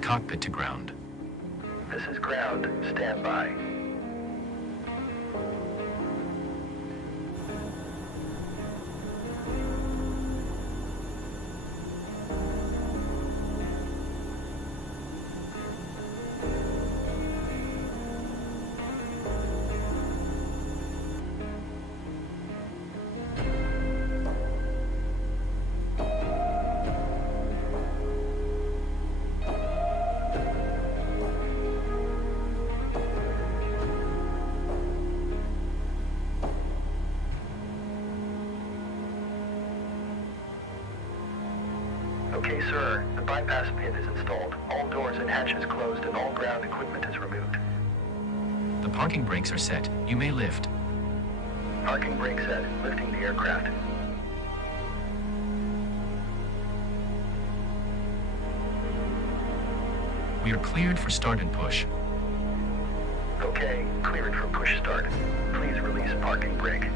Cockpit to ground. This is ground. Stand by. Okay, sir. The bypass pin is installed. All doors and hatches closed and all ground equipment is removed. The parking brakes are set. You may lift. Parking brake set. Lifting the aircraft. We are cleared for start and push. Okay, cleared for push start. Please release parking brake.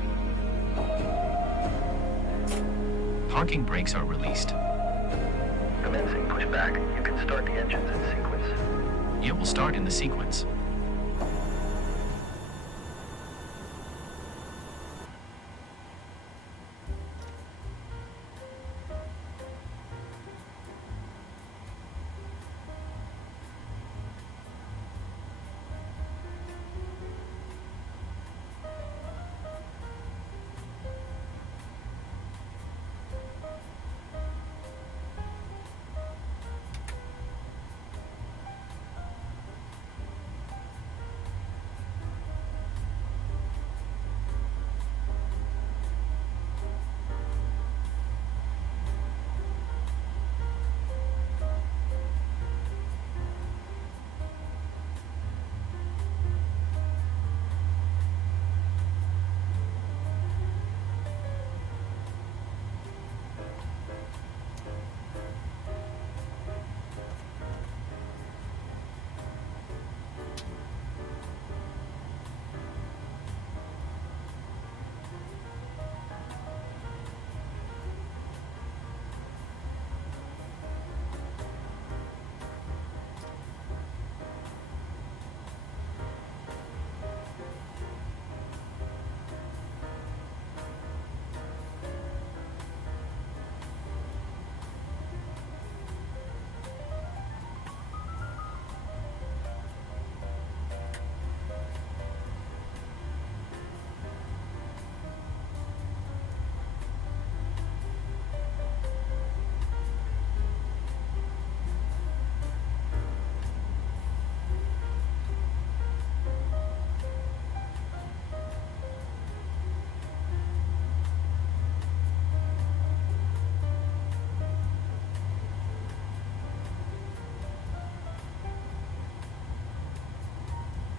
Parking brakes are released. Commencing pushback. You can start the engines in sequence. It will start in the sequence.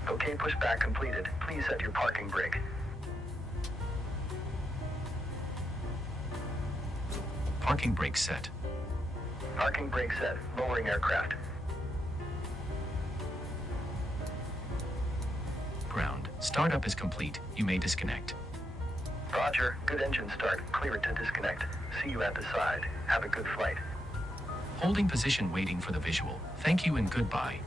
Okay, pushback completed. Please set your parking brake. Parking brake set. Parking brake set. Lowering aircraft. Ground. Startup is complete. You may disconnect. Roger. Good engine start. Clear it to disconnect. See you at the side. Have a good flight. Holding position waiting for the visual. Thank you and goodbye.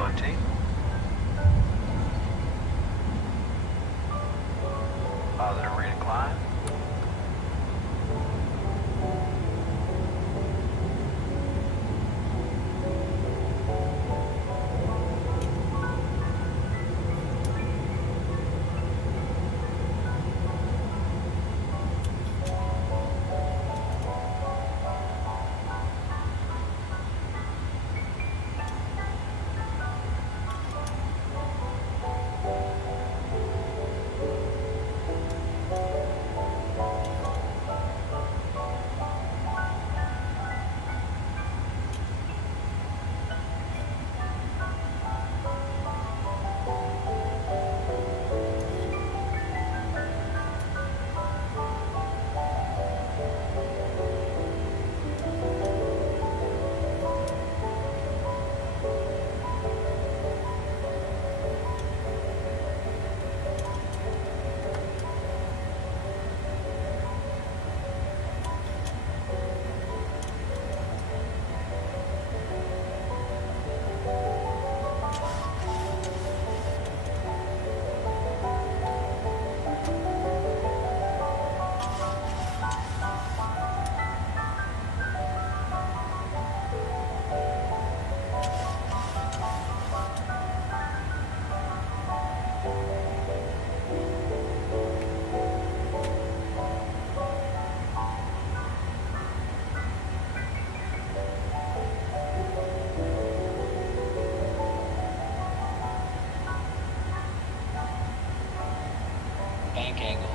Plenty. Positive rate of climb. Bank angle.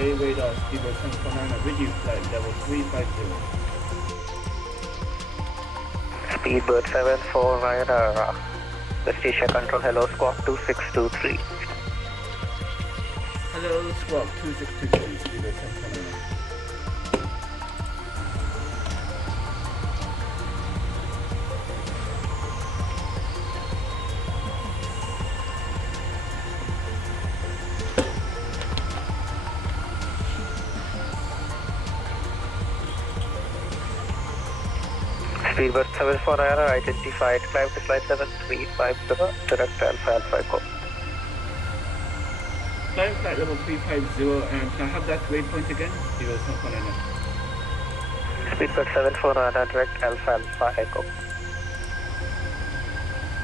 A radar, speedbird 749, Rajiv flight level 350. Speedbird 749, Vestisha Control, hello, squawk 2623. Hello, squawk 2623, speedbird 749. Speedbird 749, identified, climb to flight 7350, direct Alpha Alpha Echo. Climb flight level 350, and can I have that waypoint again? Speedbird 749. Speedbird 749, direct Alpha Alpha Echo.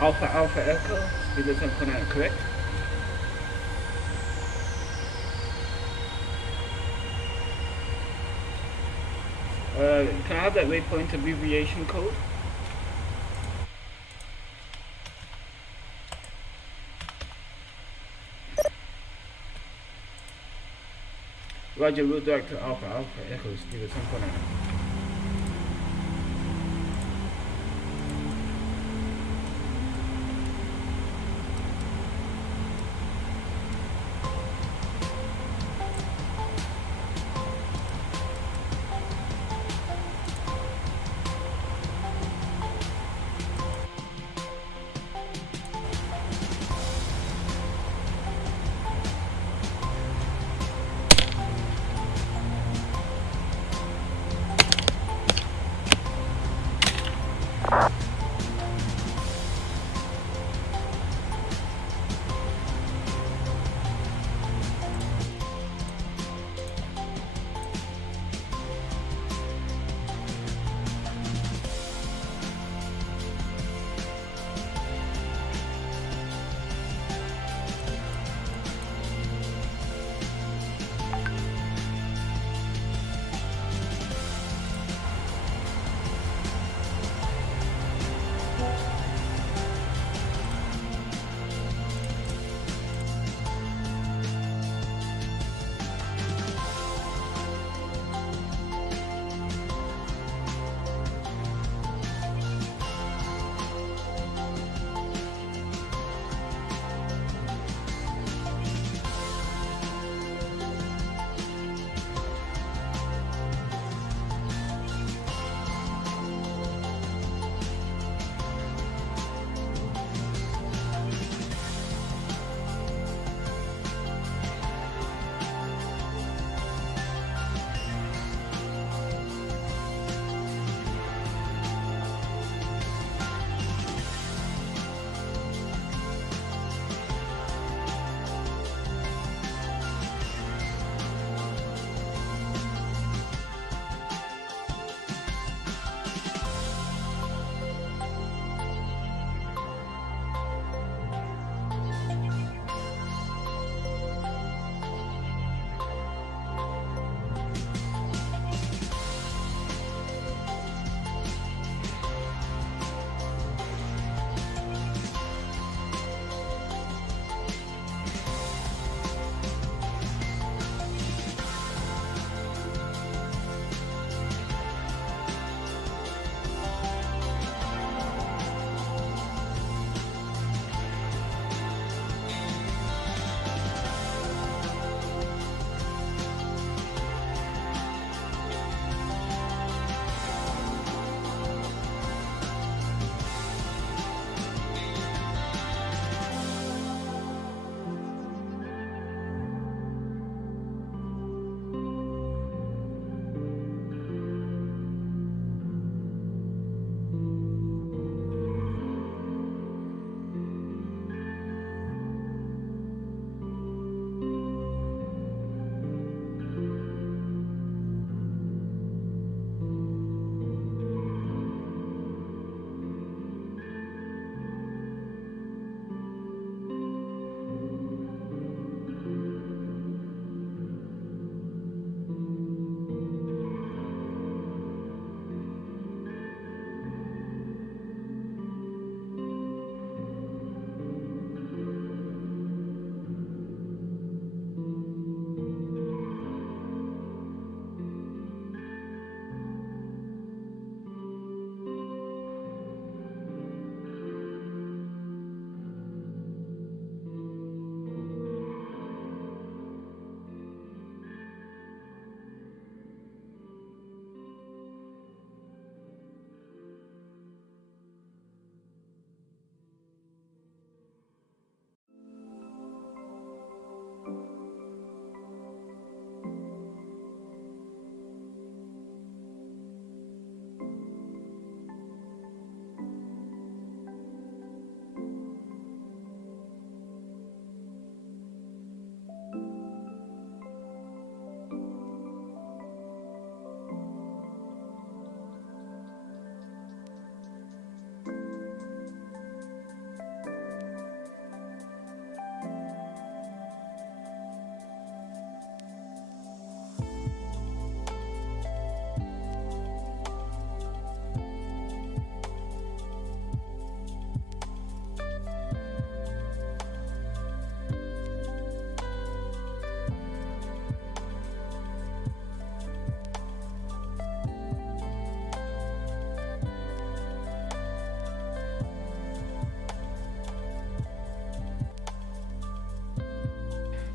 Alpha Alpha Echo, speedbird 749, correct? Can I have that waypoint abbreviation code? Roger, route director Alpha Alpha Echo, speedbird 749.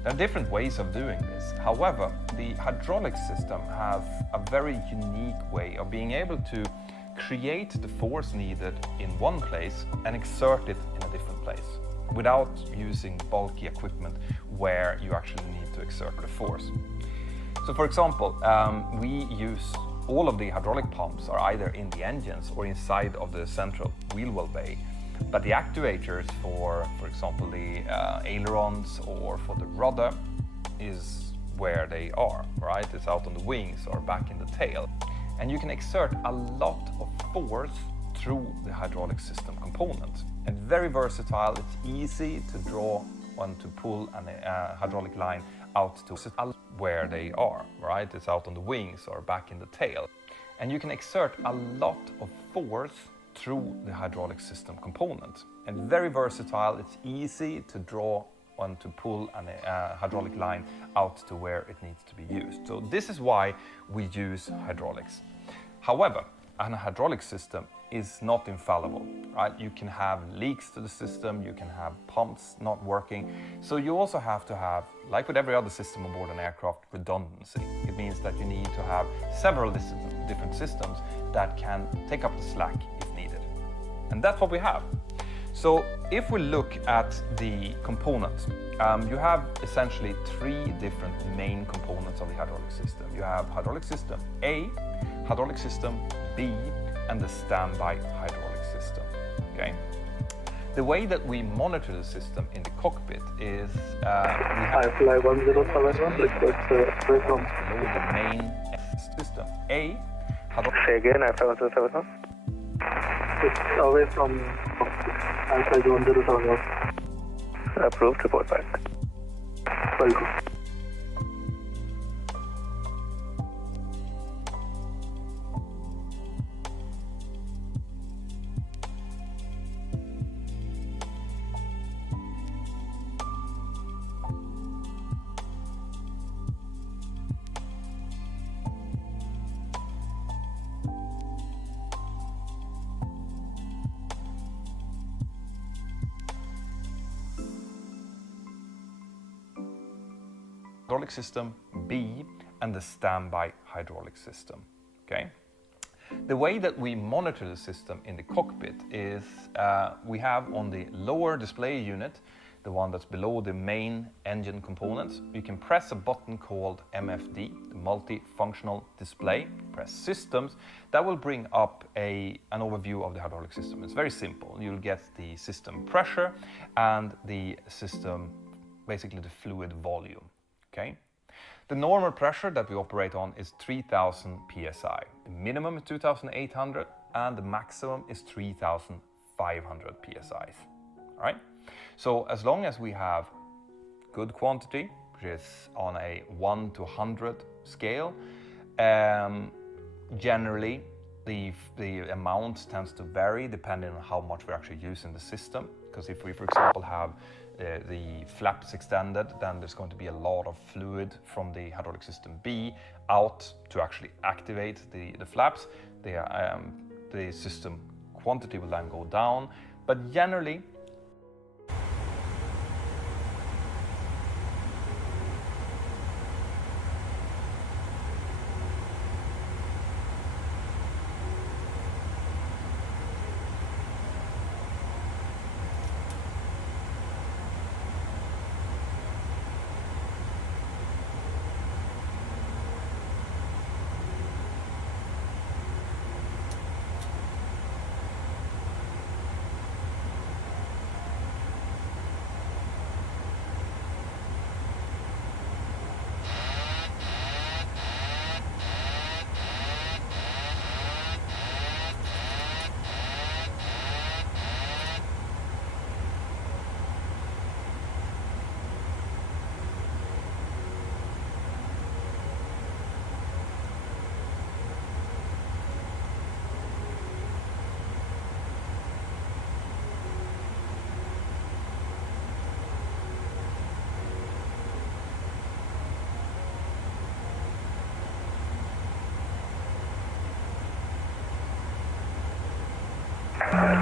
There are different ways of doing this. However, the hydraulic system has a very unique way of being able to create the force needed in one place and exert it in a different place without using bulky equipment where you actually need to exert the force. So for example, we use all of the hydraulic pumps are either in the engines or inside of the central wheel well bay. But the actuators for example, the ailerons or for the rudder is where they are, right? It's out on the wings or back in the tail. And you can exert a lot of force through the hydraulic system component. And very versatile, it's easy to draw and to pull a hydraulic line out to where they are, right? It's out on the wings or back in the tail. And you can exert a lot of force through the hydraulic system component. And very versatile, it's easy to draw and to pull a hydraulic line out to where it needs to be used. So this is why we use hydraulics. However, a hydraulic system is not infallible, right? You can have leaks to the system, you can have pumps not working. So you also have to have, like with every other system on board an aircraft, redundancy. It means that you need to have several different systems that can take up the slack if needed. And that's what we have. So if we look at the components, you have essentially three different main components of the hydraulic system. You have hydraulic system A, hydraulic system B, and the standby hydraulic system. Okay. The way that we monitor the system in the cockpit is we have Fly 1071, request from the main system A. Say again, Fly 1071. It's away from Alpha 1071. Approved, report back. Welcome. Hydraulic system B and the standby hydraulic system. Okay. The way that we monitor the system in the cockpit is we have on the lower display unit, the one that's below the main engine components, you can press a button called MFD, the multifunctional display. Press systems, that will bring up an overview of the hydraulic system. It's very simple. You'll get the system pressure and the system, basically the fluid volume. Okay. The normal pressure that we operate on is 3000 psi. The minimum is 2800 and the maximum is 3500 psi. All right. So as long as we have good quantity, which is on a 1 to 100 scale, generally the amount tends to vary depending on how much we actually use in the system. Because if we, for example, have the flaps extended, then there's going to be a lot of fluid from the hydraulic system B out to actually activate the flaps. The system quantity will then go down, but generally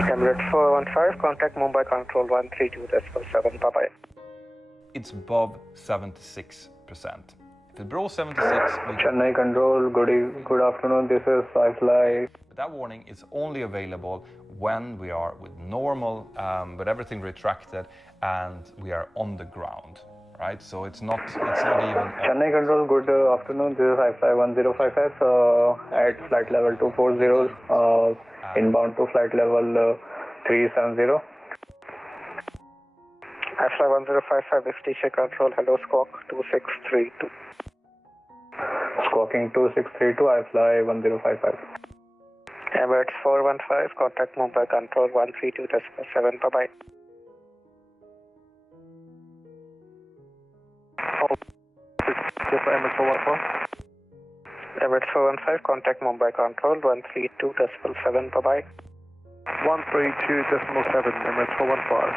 Emirates 415, contact Mumbai Control 132, that's for 7, bye-bye. it's above 76%. If it's below 76, Chennai Control, good afternoon, this is iFly. but that warning is only available when we are with normal, but everything retracted, and we are on the ground, right? So it's not even... Chennai Control, good afternoon, this is iFly 1055 at flight level 240, inbound to flight level 370. iFly 1055, Station Control, hello, squawk 2632. Squawking 2632, iFly 1055. Emirates 415, contact Mumbai Control 132.7, bye-bye. Emirates 415. Emirates 415, contact Mumbai Control 132.7, bye-bye. 132.7, Emirates 415.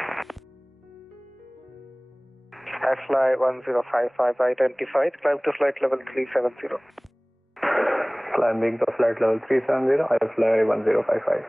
iFly 1055 identified, climb to flight level 370. Climbing to flight level 370, iFly 1055.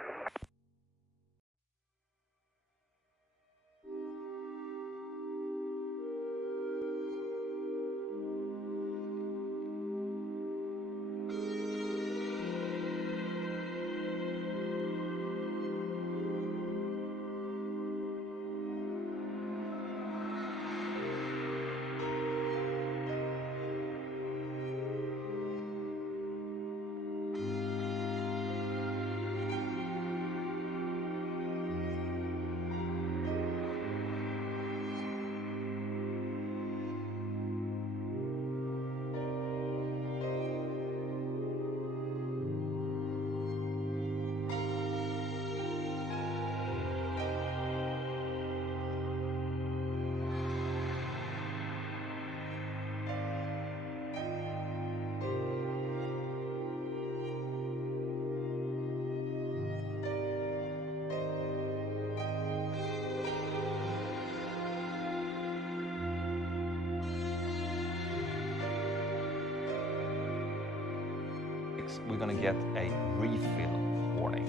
We're going to get a refill warning,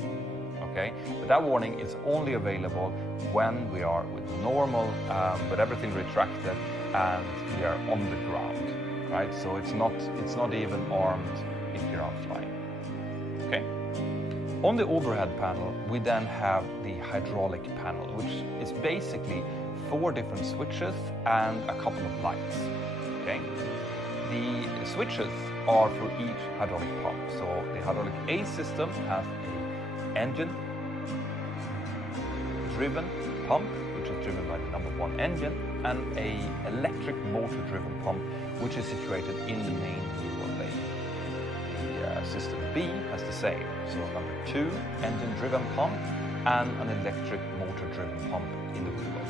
okay? But that warning is only available when we are with normal, but everything retracted, and we are on the ground, right? So it's not even armed if you're not flying, okay? On the overhead panel, we then have the hydraulic panel, which is basically 4 different switches and a couple of lights, okay? The switches are for each hydraulic pump. So the hydraulic A system has an engine-driven pump, which is driven by the number 1 engine, and a electric motor-driven pump, which is situated in the main wheel bay. The system B has the same. So number 2 engine-driven pump and an electric motor-driven pump in the wheel bay.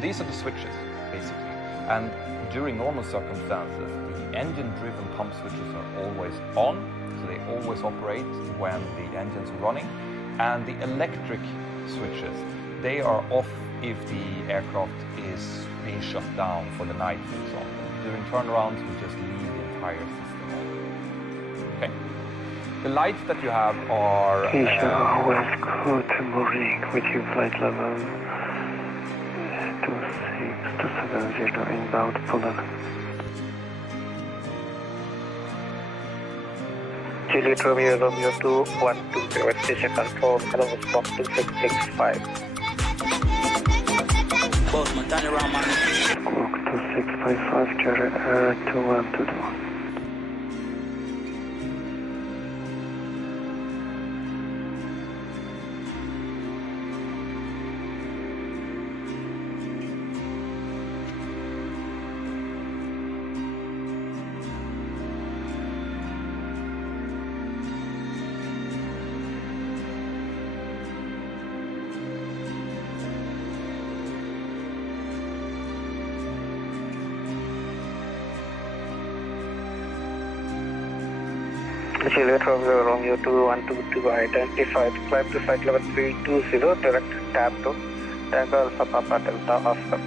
These are the switches, basically. And during normal circumstances, the engine-driven pump switches are always on, so they always operate when the engines are running. And the electric switches, they are off if the aircraft is being shut down for the night, for example. During turnarounds, we just leave the entire system on. Okay. The lights that you have are... West Coast morning with you flight level 26270 inbound Poland. Juliet Romeo 2120 station control, hello, stop 2665. Both Montana around my Squawk 2655, Jerry Air 2121. Juliet Romeo 2122 identified, climb to flight level 320, direct tab to Tango Alpha Papa Delta Oscar.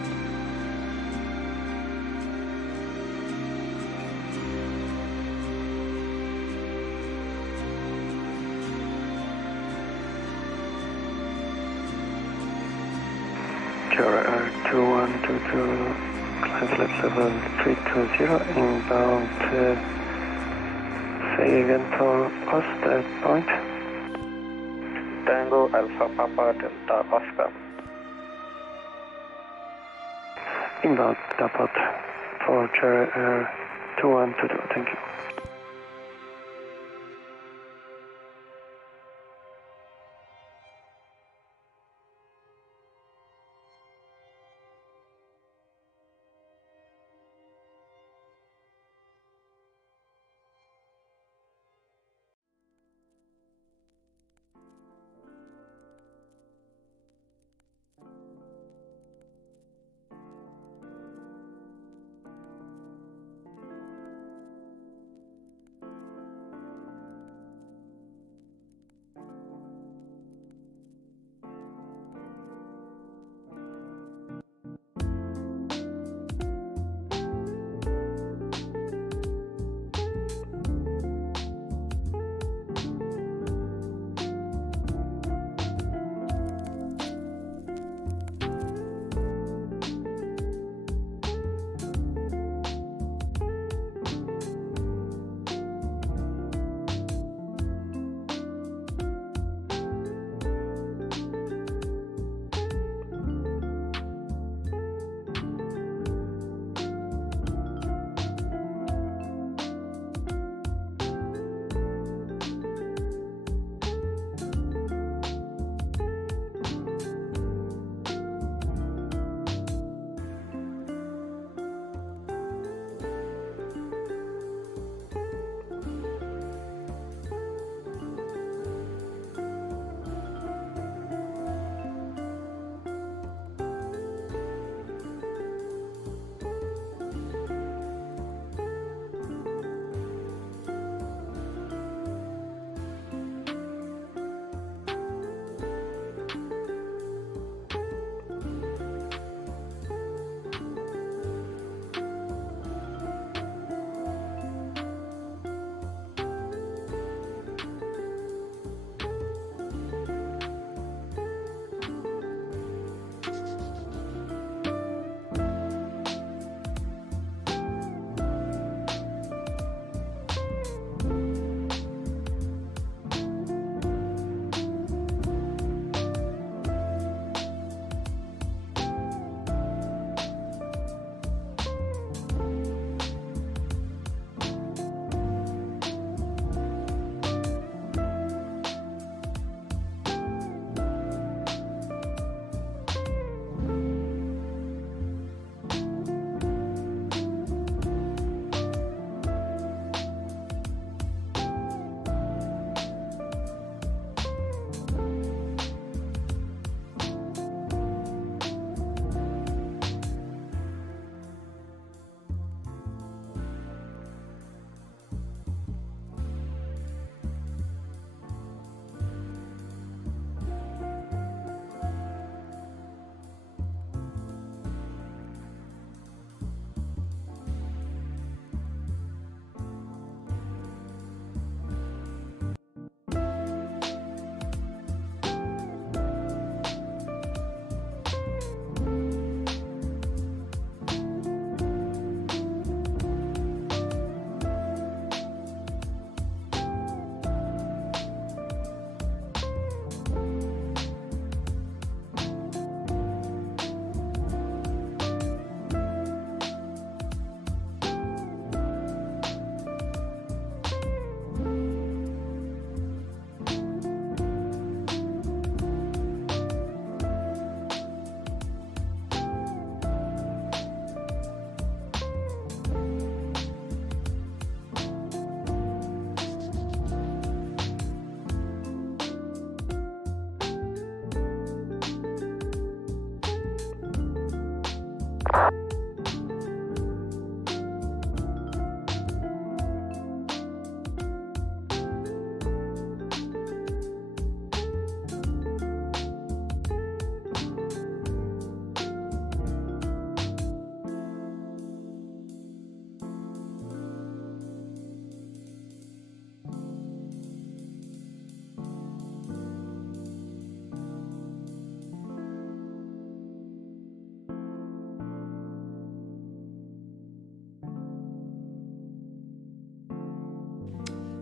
122, climb flight level 320, inbound, say again to us that point. Tango Alpha Papa Delta Oscar. Inbound Dapot for Cherry Air 2122, thank you.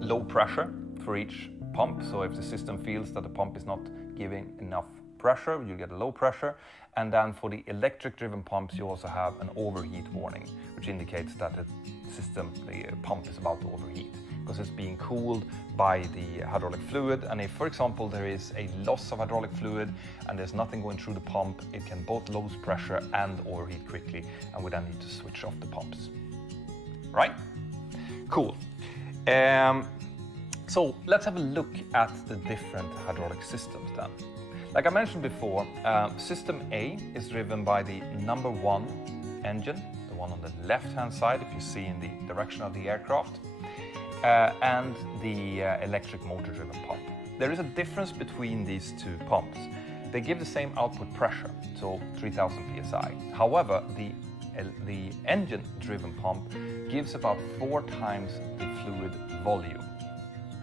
low pressure for each pump. So if the system feels that the pump is not giving enough pressure, you get a low pressure. And then for the electric driven pumps, you also have an overheat warning, which indicates that the system, the pump is about to overheat because it's being cooled by the hydraulic fluid. And if, for example, there is a loss of hydraulic fluid and there's nothing going through the pump, it can both lose pressure and overheat quickly, and we then need to switch off the pumps. Right? Cool. So let's have a look at the different hydraulic systems then. Like I mentioned before, System A is driven by the number 1 engine, the one on the left-hand side, if you see in the direction of the aircraft, and the electric motor-driven pump. There is a difference between these two pumps. They give the same output pressure, so 3000 psi. However, the engine-driven pump gives about 4 times the fluid volume.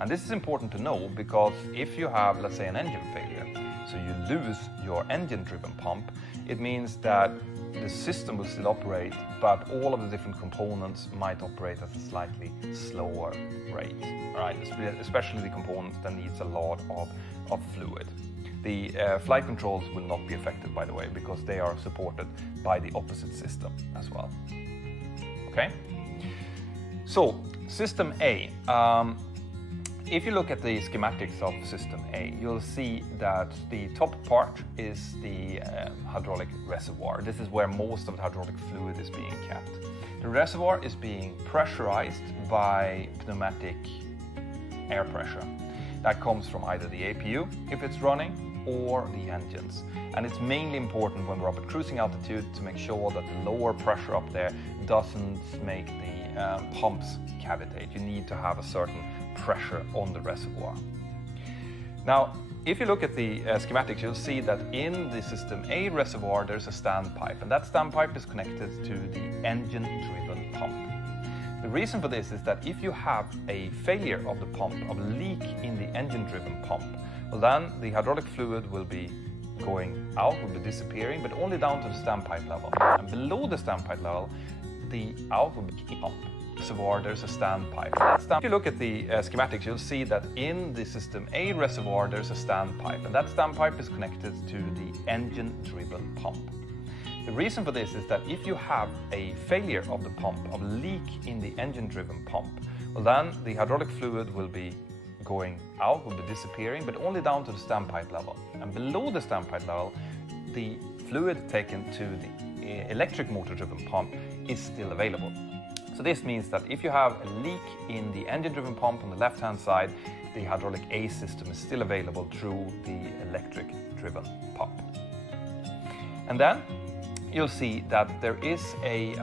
And this is important to know because if you have, let's say, an engine failure, so you lose your engine-driven pump, it means that the system will still operate, but all of the different components might operate at a slightly slower rate, right? Especially the components that needs a lot of fluid. The flight controls will not be affected, by the way, because they are supported by the opposite system as well. Okay? So, System A. If you look at the schematics of System A, you'll see that the top part is the hydraulic reservoir. This is where most of the hydraulic fluid is being kept. The reservoir is being pressurized by pneumatic air pressure. That comes from either the APU, if it's running, or the engines. And it's mainly important when we're up at cruising altitude to make sure that the lower pressure up there doesn't make the pumps cavitate. You need to have a certain pressure on the reservoir. Now, if you look at the schematics, you'll see that in the System A reservoir there's a standpipe, and that standpipe is connected to the engine-driven pump. The reason for this is that if you have a failure of the pump, of a leak in the engine-driven pump, well then the hydraulic fluid will be going out, will be disappearing, but only down to the standpipe level. And below the standpipe level, the out will be pump. Reservoir, there's a standpipe. If you look at the schematics, you'll see that in the System A reservoir there's a standpipe, and that standpipe is connected to the engine-driven pump. The reason for this is that if you have a failure of the pump, of a leak in the engine-driven pump, well then the hydraulic fluid will be going out, will be disappearing, but only down to the standpipe level. And below the standpipe level, the fluid taken to the electric motor-driven pump is still available. So this means that if you have a leak in the engine-driven pump on the left-hand side, the hydraulic A system is still available through the electric-driven pump. And then you'll see that there is a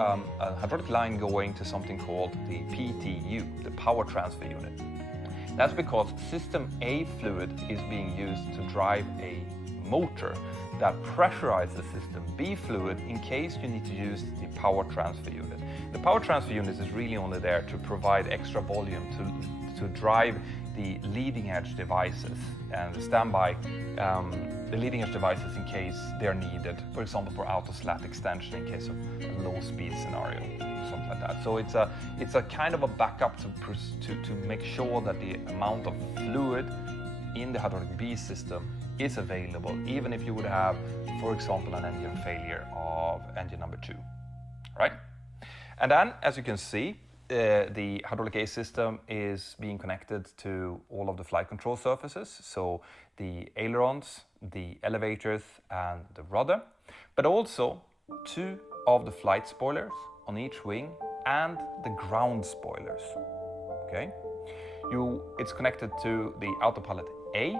hydraulic line going to something called the PTU, the power transfer unit. That's because System A fluid is being used to drive a motor that pressurizes the System B fluid in case you need to use the power transfer unit. The power transfer unit is really only there to provide extra volume to drive the leading edge devices and the standby the leading edge devices in case they're needed, for example for auto slat extension in case of a low speed scenario, something like that. So it's a kind of a backup to make sure that the amount of fluid in the hydraulic B system is available, even if you would have, for example, an engine failure of engine number 2, right? And then, as you can see, the hydraulic A system is being connected to all of the flight control surfaces, so the ailerons, the elevators, and the rudder, but also 2 of the flight spoilers on each wing and the ground spoilers. Okay, it's connected to the autopilot A.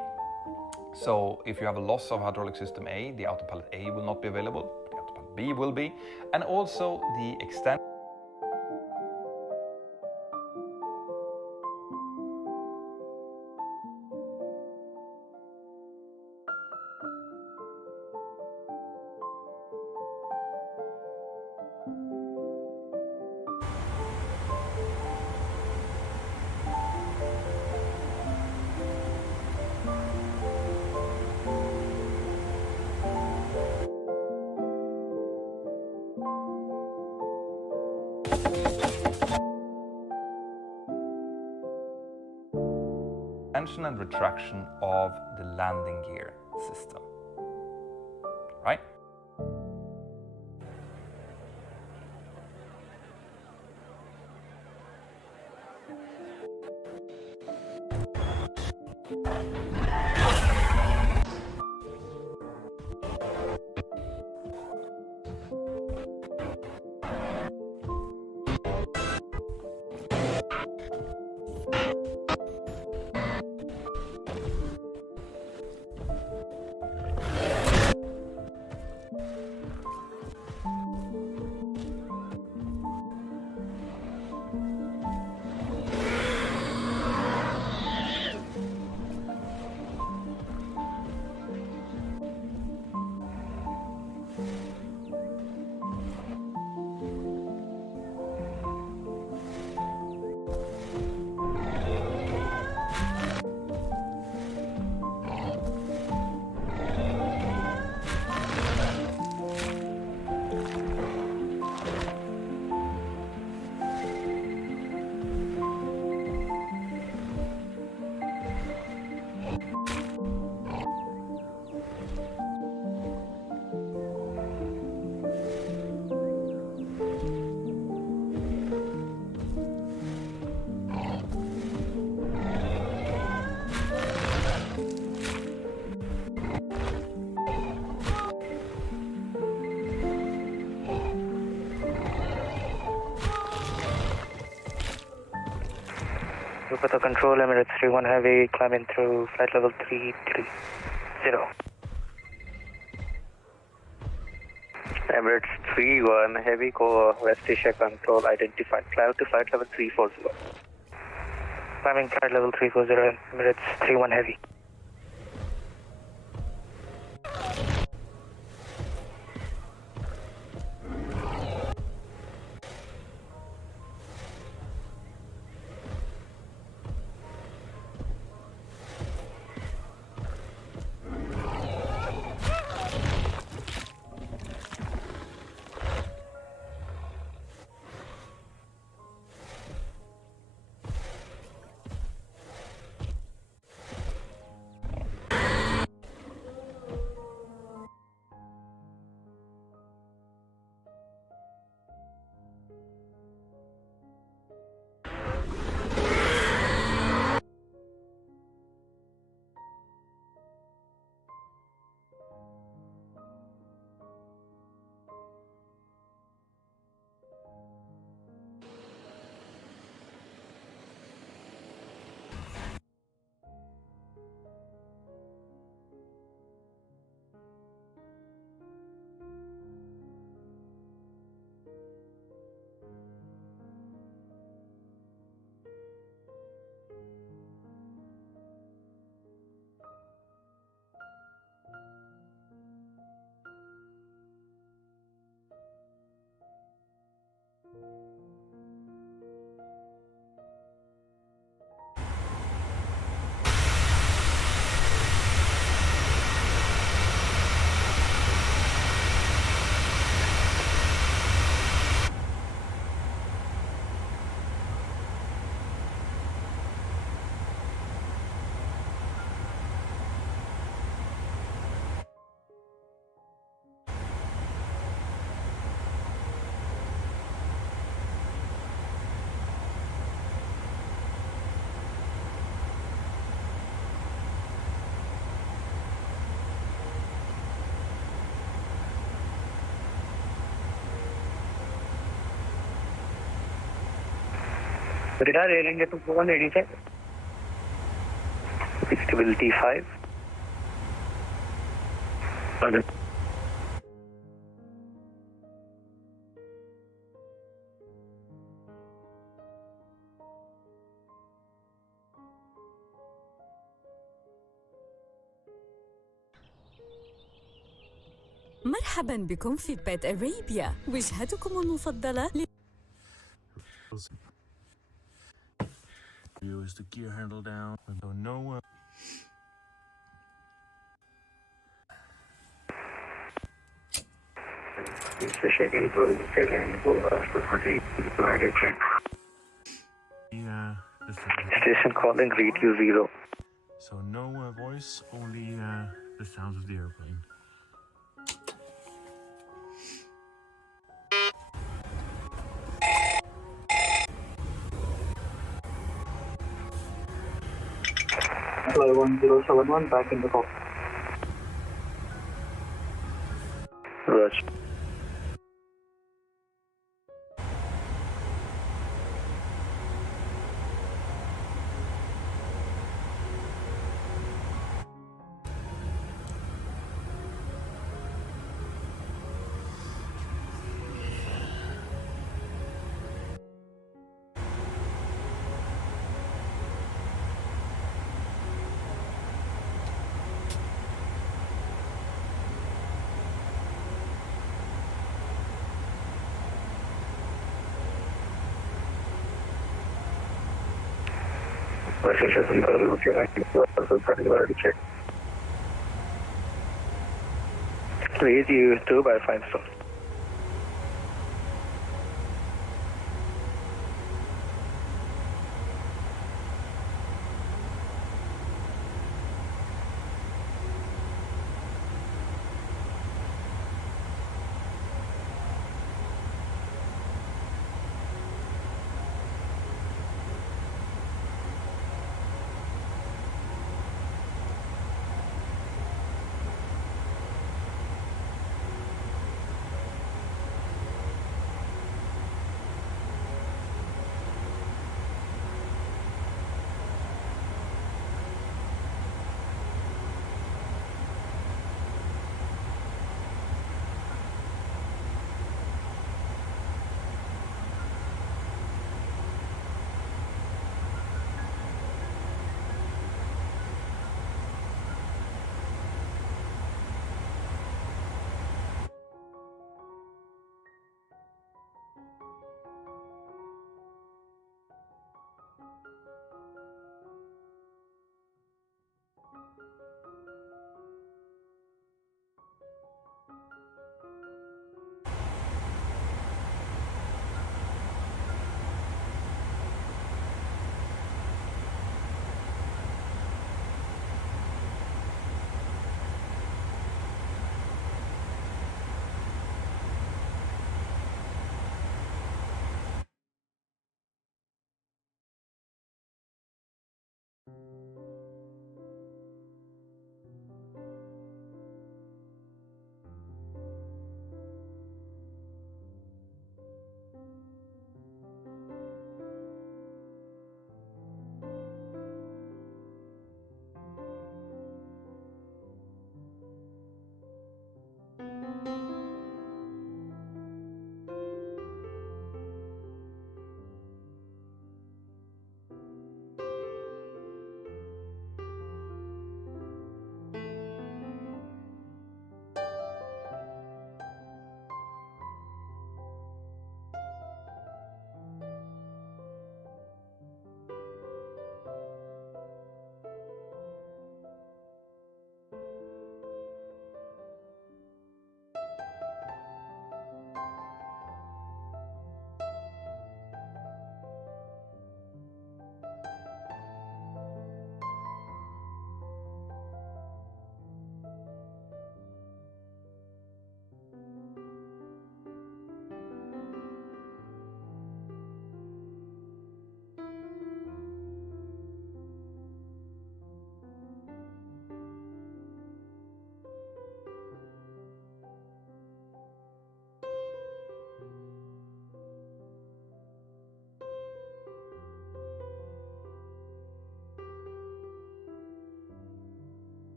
So if you have a loss of hydraulic system A, the autopilot A will not be available, the autopilot B will be, and also the extended extension and retraction of the landing gear system. Right? With the control, Emirates 31 Heavy, climbing through flight level 330. Emirates 31 Heavy, West Asia control identified. Climb to flight level 340. Climbing flight level 340, Emirates 31 Heavy. Radar airing to 185. Stability 5. Pardon. مرحبا بكم في بيت أرابيا، وجهتكم المفضلة Is the gear handle down? No. Station calling, read you 0. So no voice, only the sounds of the airplane. Fly 1071 back in the cockpit. Roger. Please use 2 by 5 stop.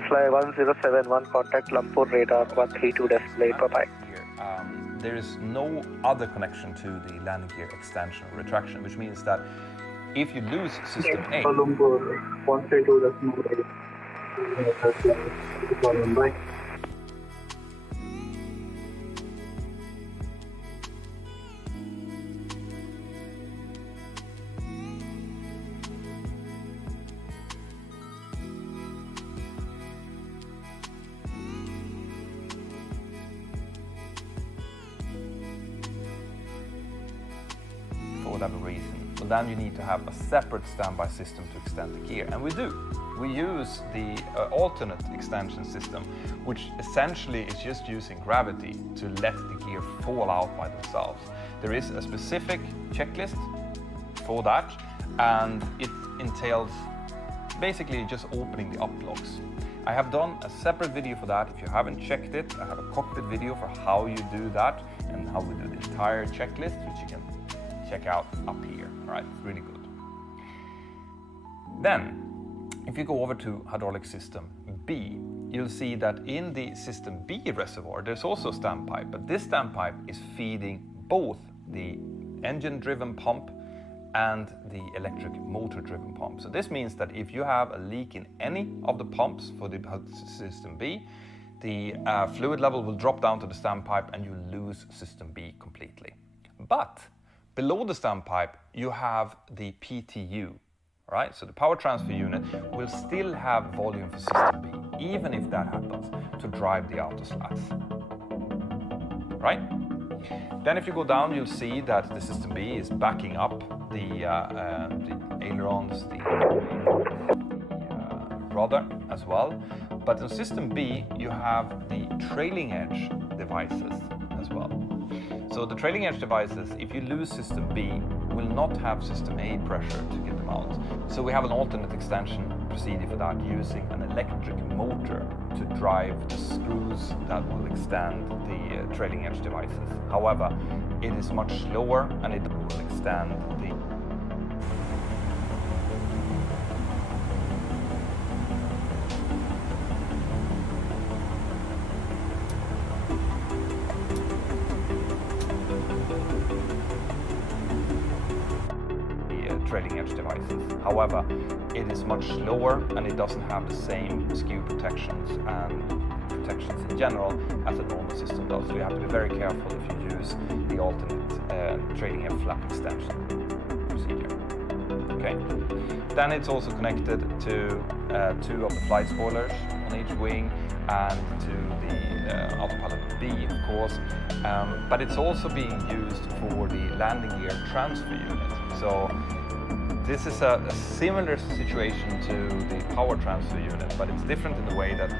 fly 1071, contact Lumpur radar 132 display, bye-bye. Here, there is no other connection to the landing gear extension or retraction, which means that if you lose system A, Lumpur 132 display, bye. whatever reason, well, then you need to have a separate standby system to extend the gear, and we do. We use the alternate extension system, which essentially is just using gravity to let the gear fall out by themselves. There is a specific checklist for that, and it entails basically just opening the up blocks. I have done a separate video for that. If you haven't checked it, I have a cockpit video for how you do that and how we do the entire checklist, which you can check out up here. All right, it's really good. Then, if you go over to hydraulic system B, you'll see that in the system B reservoir, there's also a standpipe, but this standpipe is feeding both the engine-driven pump and the electric motor-driven pump. So this means that if you have a leak in any of the pumps for the system B, the fluid level will drop down to the standpipe and you lose system B completely. But below the standpipe, you have the PTU, right? So the power transfer unit will still have volume for system B, even if that happens, to drive the auto slats, right? Then if you go down, you'll see that the system B is backing up the ailerons, the rudder as well. But in system B, you have the trailing edge devices as well. So the trailing edge devices, if you lose system B, will not have system A pressure to get them out. So we have an alternate extension procedure for that, using an electric motor to drive the screws that will extend the trailing edge devices. However, it is much slower and it will extend the trailing edge devices. However, it is much slower and it doesn't have the same skew protections and protections in general as a normal system does. So you have to be very careful if you use the alternate trailing edge flap extension procedure. Okay. Then it's also connected to two of the flight spoilers on each wing and to the autopilot B, of course. But it's also being used for the landing gear transfer unit. So this is a similar situation to the power transfer unit, but it's different in the way that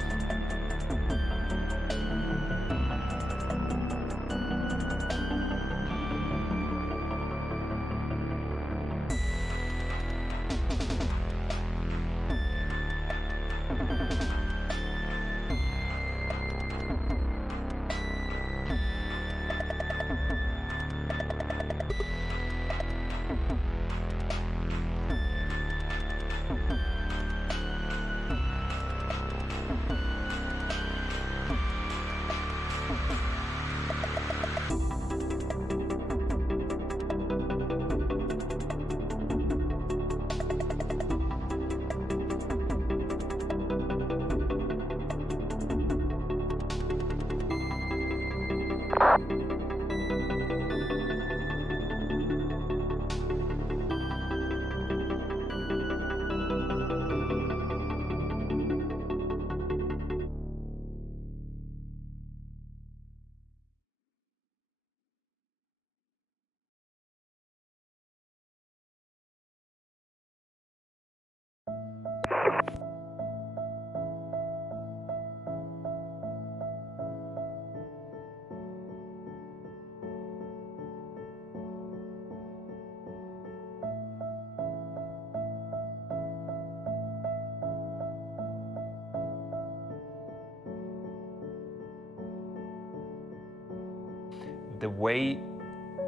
the way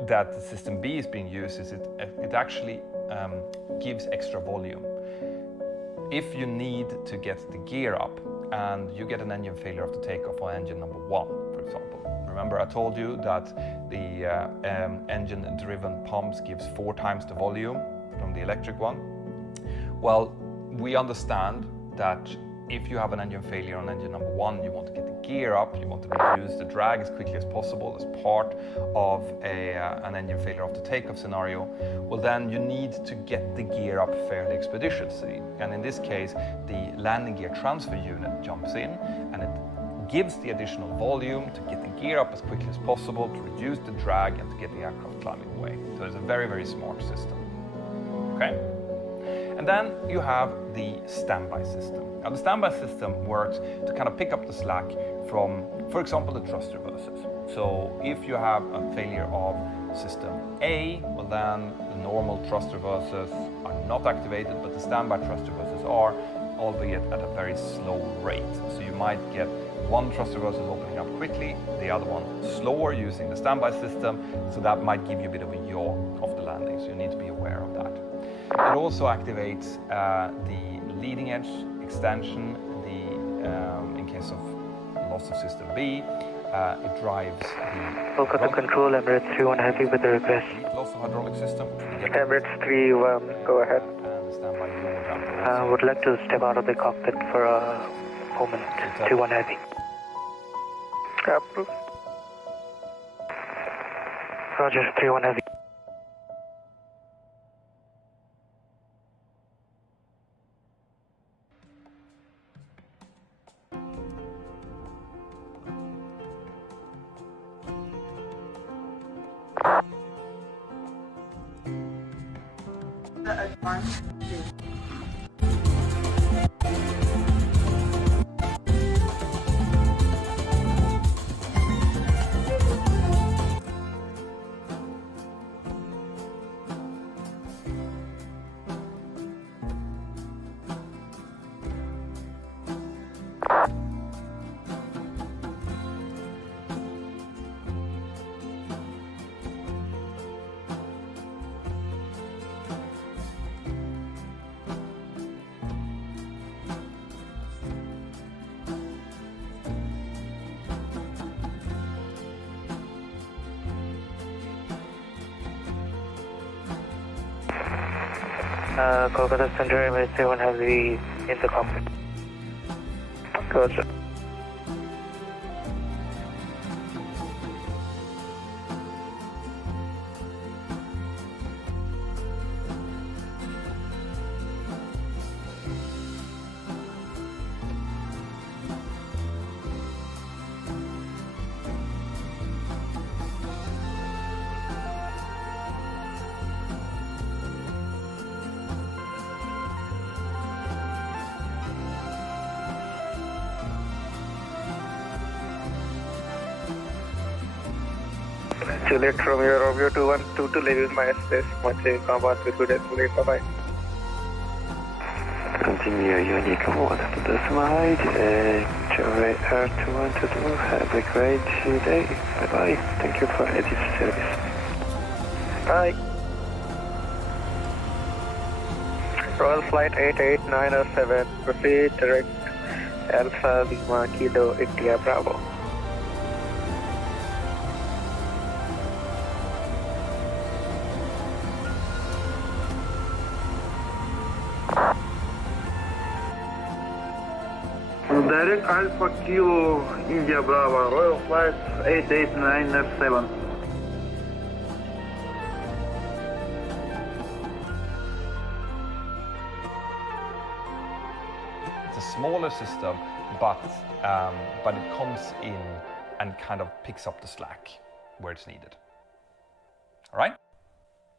that the system B is being used is it actually gives extra volume. If you need to get the gear up and you get an engine failure after takeoff on engine number 1, for example. Remember I told you that the engine-driven pumps gives 4 times the volume from the electric one? Well, we understand that if you have an engine failure on engine number 1, you want to get the gear up, you want to reduce the drag as quickly as possible as part of an engine failure after takeoff scenario, well then you need to get the gear up fairly expeditiously. And in this case, the landing gear transfer unit jumps in and it gives the additional volume to get the gear up as quickly as possible, to reduce the drag and to get the aircraft climbing away. So it's a very, very smart system. Okay? And then you have the standby system. Now the standby system works to kind of pick up the slack from, for example, the thrust reversers. So if you have a failure of system A, well then the normal thrust reversers are not activated, but the standby thrust reversers are, albeit at a very slow rate. So you might get one thrust reverser opening up quickly, the other one slower using the standby system, so that might give you a bit of a yaw of the landing, so you need to be aware of that. It also activates the leading edge extension, in case of loss of system B, it drives the... Welcome to control, Emirates 3-1 heavy with the request. Loss of hydraulic system. Emirates 3-1, go ahead. And standby yaw. Would like to step out of the cockpit for a moment. 3-1 heavy. Approved. Roger, 3-1 heavy. Kolkata Center, Emirates 3-1 heavy in the cockpit. Roger. Juliet Romeo 212 to leave my space. Much combat with good escalate. Bye bye. Continue unique mode to the slide. Enjoy R212. Have a great day. Bye bye. Thank you for this service. Bye. Royal Flight 88907. Proceed direct Alpha Lima Kilo India Bravo. Direct Alpha Kilo India Bravo, Royal Flight 88907. It's a smaller system, but it comes in and kind of picks up the slack where it's needed. All right?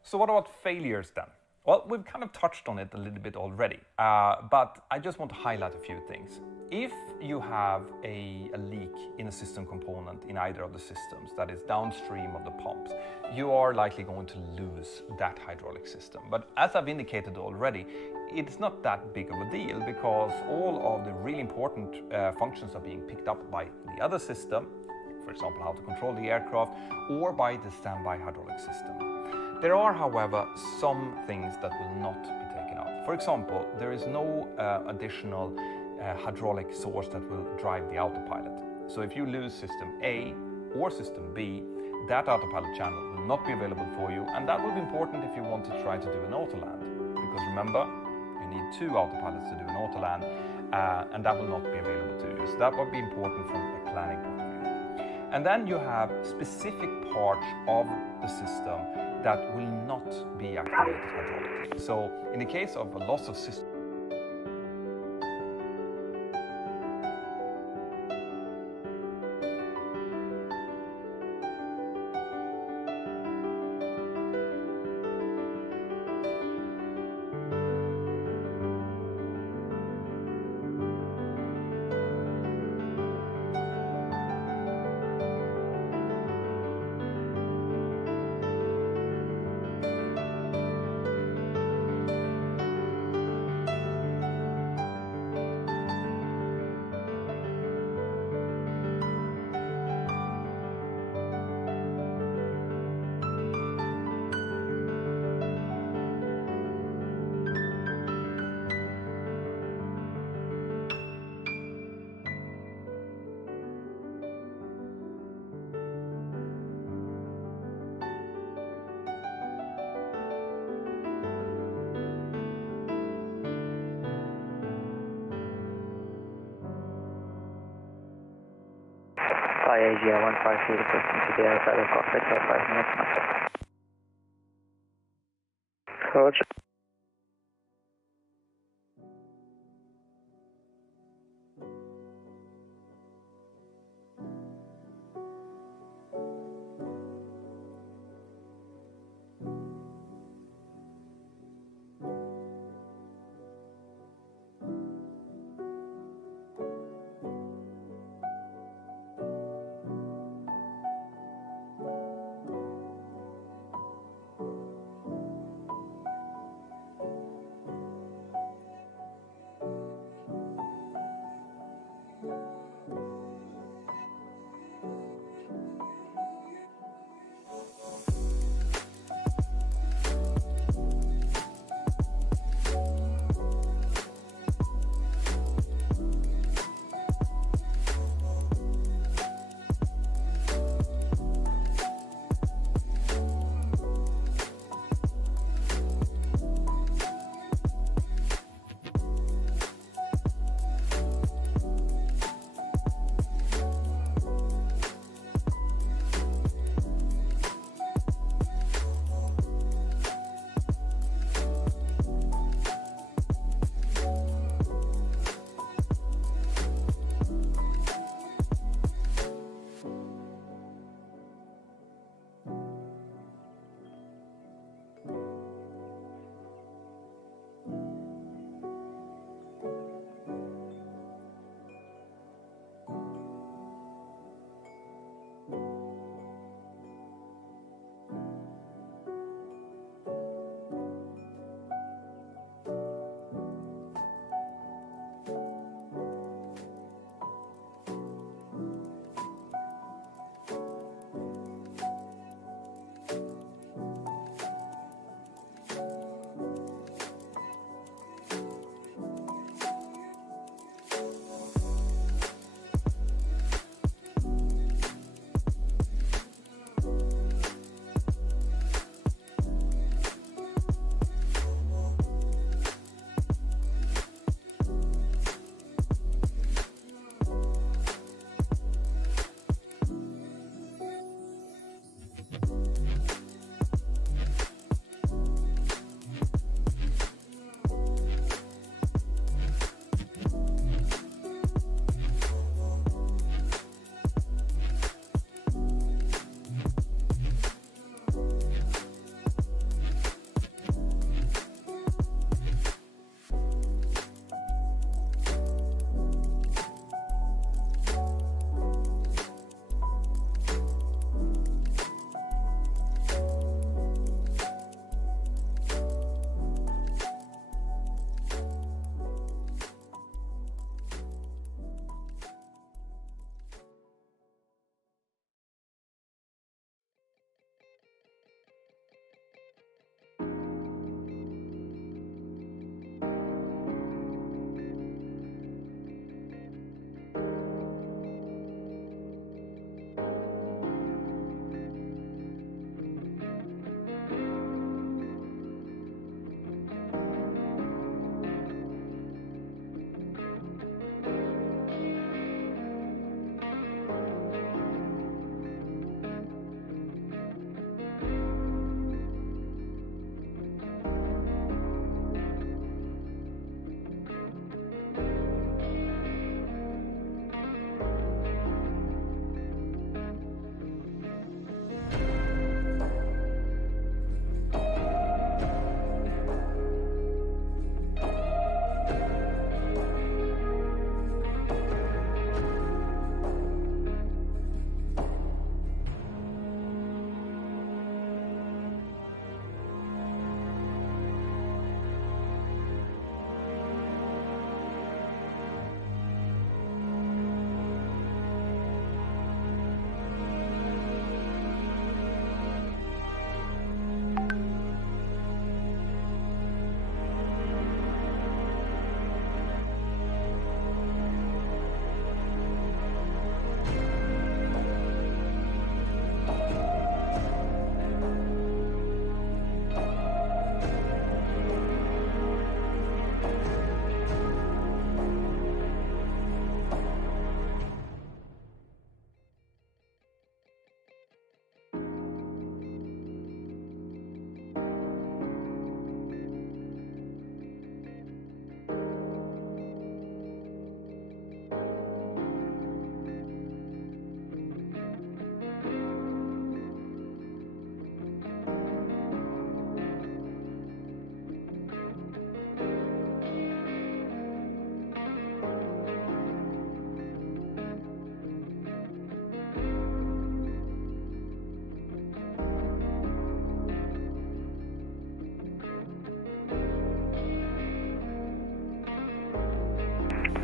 So what about failures then? Well, we've kind of touched on it a little bit already, but I just want to highlight a few things. If you have a leak in a system component in either of the systems that is downstream of the pumps, you are likely going to lose that hydraulic system. But as I've indicated already, it's not that big of a deal because all of the really important functions are being picked up by the other system, for example, how to control the aircraft, or by the standby hydraulic system. There are, however, some things that will not be taken up. For example, there is no additional hydraulic source that will drive the autopilot. So if you lose system A or system B, that autopilot channel will not be available for you, and that will be important if you want to try to do an autoland. Because remember, you need 2 autopilots to do an autoland, and that will not be available to you. So that will be important from a planning point of view. And then you have specific parts of the system that will not be activated hydraulically. So in the case of a loss of system, Fly AGR 150 requesting to the outside of cockpit for 5 minutes max. Roger.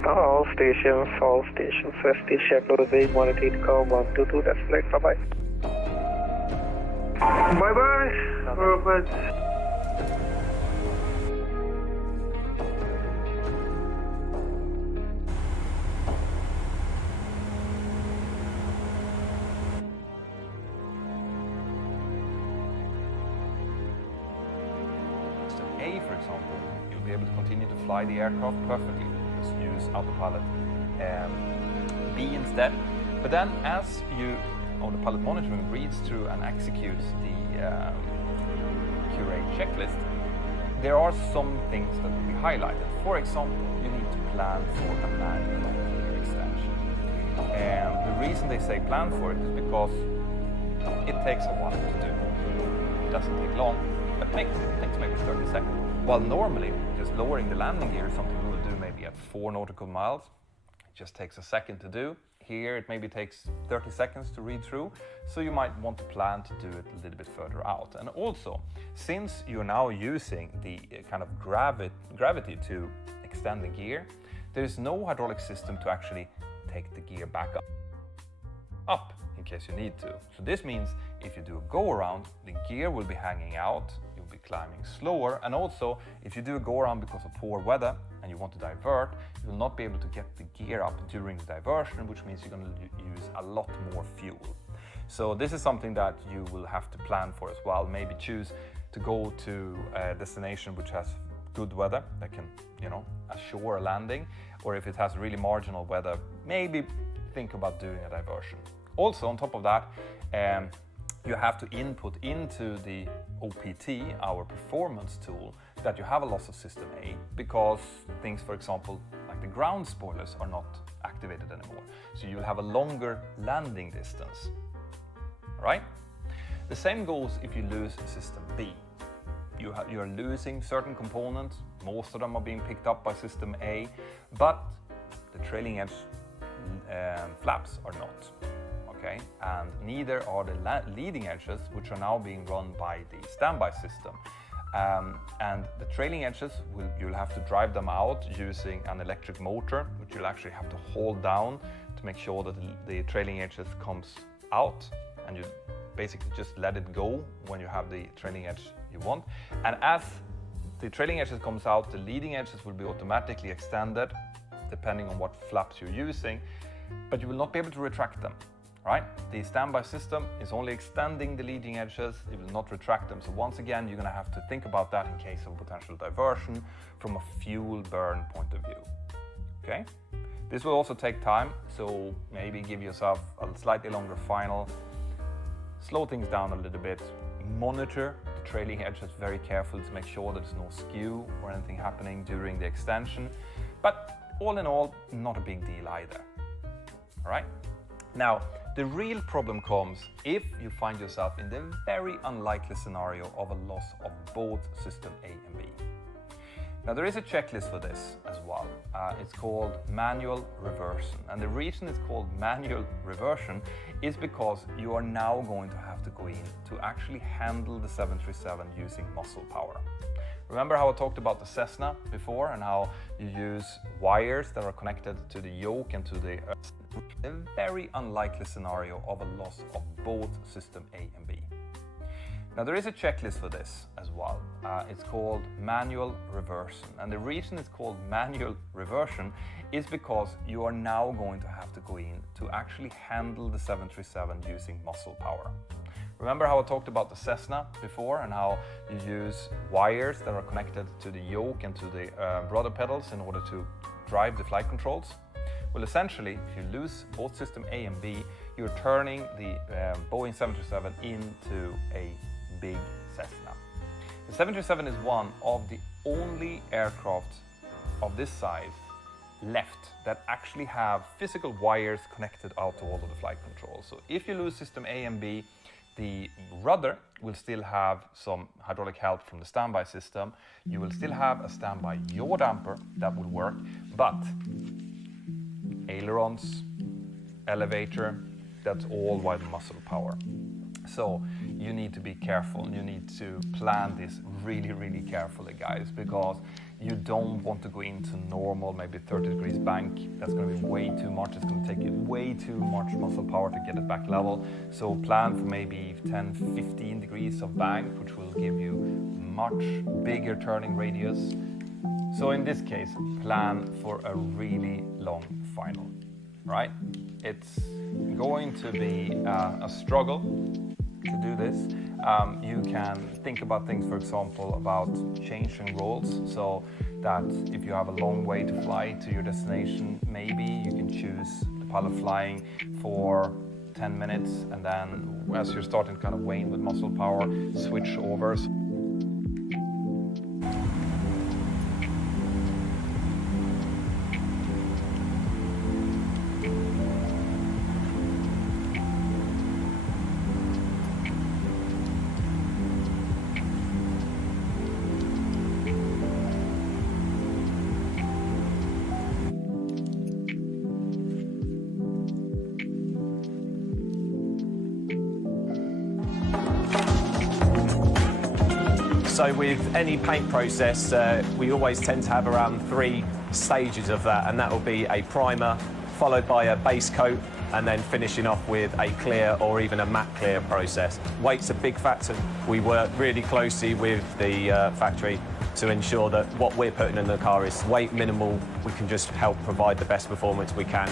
All stations, ST Chevrolet Boeing 188 com 122, that's flight, bye-bye. Bye-bye, Robert. System A, for example, you'll be able to continue to fly the aircraft perfectly. Just use autopilot B instead. But then as autopilot monitoring reads through and executes the QRA checklist, there are some things that will be highlighted. For example, you need to plan for a manual gear extension. And the reason they say plan for it is because it takes a while to do. It doesn't take long, but it takes maybe 30 seconds. While normally, just lowering the landing gear is something we will do maybe at 4 nautical miles. It just takes a second to do. Here it maybe takes 30 seconds to read through, so you might want to plan to do it a little bit further out. And also, since you're now using the kind of gravity to extend the gear, there is no hydraulic system to actually take the gear back up in case you need to. So this means if you do a go around, the gear will be hanging out, you'll be climbing slower, and also if you do a go around because of poor weather and you want to divert, you will not be able to get the gear up during the diversion, which means you're going to use a lot more fuel. So this is something that you will have to plan for as well. Maybe choose to go to a destination which has good weather that can, assure a landing, or if it has really marginal weather, maybe think about doing a diversion. Also, on top of that, you have to input into the OPT, our performance tool, that you have a loss of system A, because things, for example, like the ground spoilers are not activated anymore. So you'll have a longer landing distance, right? The same goes if you lose system B. You're losing certain components, most of them are being picked up by system A, but the trailing edge flaps are not. Okay, and neither are the leading edges, which are now being run by the standby system. And the trailing edges, you'll have to drive them out using an electric motor, which you'll actually have to hold down to make sure that the trailing edges comes out, and you basically just let it go when you have the trailing edge you want. And as the trailing edges comes out, the leading edges will be automatically extended, depending on what flaps you're using, but you will not be able to retract them. Right? The standby system is only extending the leading edges, it will not retract them. So once again, you're going to have to think about that in case of potential diversion from a fuel burn point of view. Okay? This will also take time, so maybe give yourself a slightly longer final, slow things down a little bit, monitor the trailing edges very carefully to make sure there's no skew or anything happening during the extension. But all in all, not a big deal either. All right? Now, the real problem comes if you find yourself in the very unlikely scenario of a loss of both system A and B. Now, there is a checklist for this as well. It's called manual reversion. And the reason it's called manual reversion is because you are now going to have to go in to actually handle the 737 using muscle power. Remember how I talked about the Cessna before and how you use wires that are connected to the yoke and to the very unlikely scenario of a loss of both system A and B. Now, there is a checklist for this as well. It's called manual reversion. And the reason it's called manual reversion is because you are now going to have to go in to actually handle the 737 using muscle power. Remember how I talked about the Cessna before and how you use wires that are connected to the yoke and to the rudder pedals in order to drive the flight controls? Well, essentially, if you lose both system A and B, you're turning the Boeing 737 into a big Cessna. The 737 is one of the only aircraft of this size left that actually have physical wires connected out to all of the flight controls. So if you lose system A and B, the rudder will still have some hydraulic help from the standby system. You will still have a standby yaw damper that will work, but ailerons, elevator, that's all by the muscle power. So you need to be careful. You need to plan this really, really carefully, guys, because you don't want to go into normal, maybe 30 degrees bank. That's going to be way too much. It's going to take you way too much muscle power to get it back level. So plan for maybe 10, 15 degrees of bank, which will give you much bigger turning radius. So in this case, plan for a really long final, right? It's going to be a struggle to do this. You can think about things, for example, about changing roles, so that if you have a long way to fly to your destination, maybe you can choose the pilot flying for 10 minutes, and then as you're starting to kind of wane with muscle power, switch over. So with any paint process, we always tend to have around 3 stages of that, and that will be a primer, followed by a base coat, and then finishing off with a clear or even a matte clear process. Weight's a big factor. We work really closely with the factory to ensure that what we're putting in the car is weight minimal. We can just help provide the best performance we can.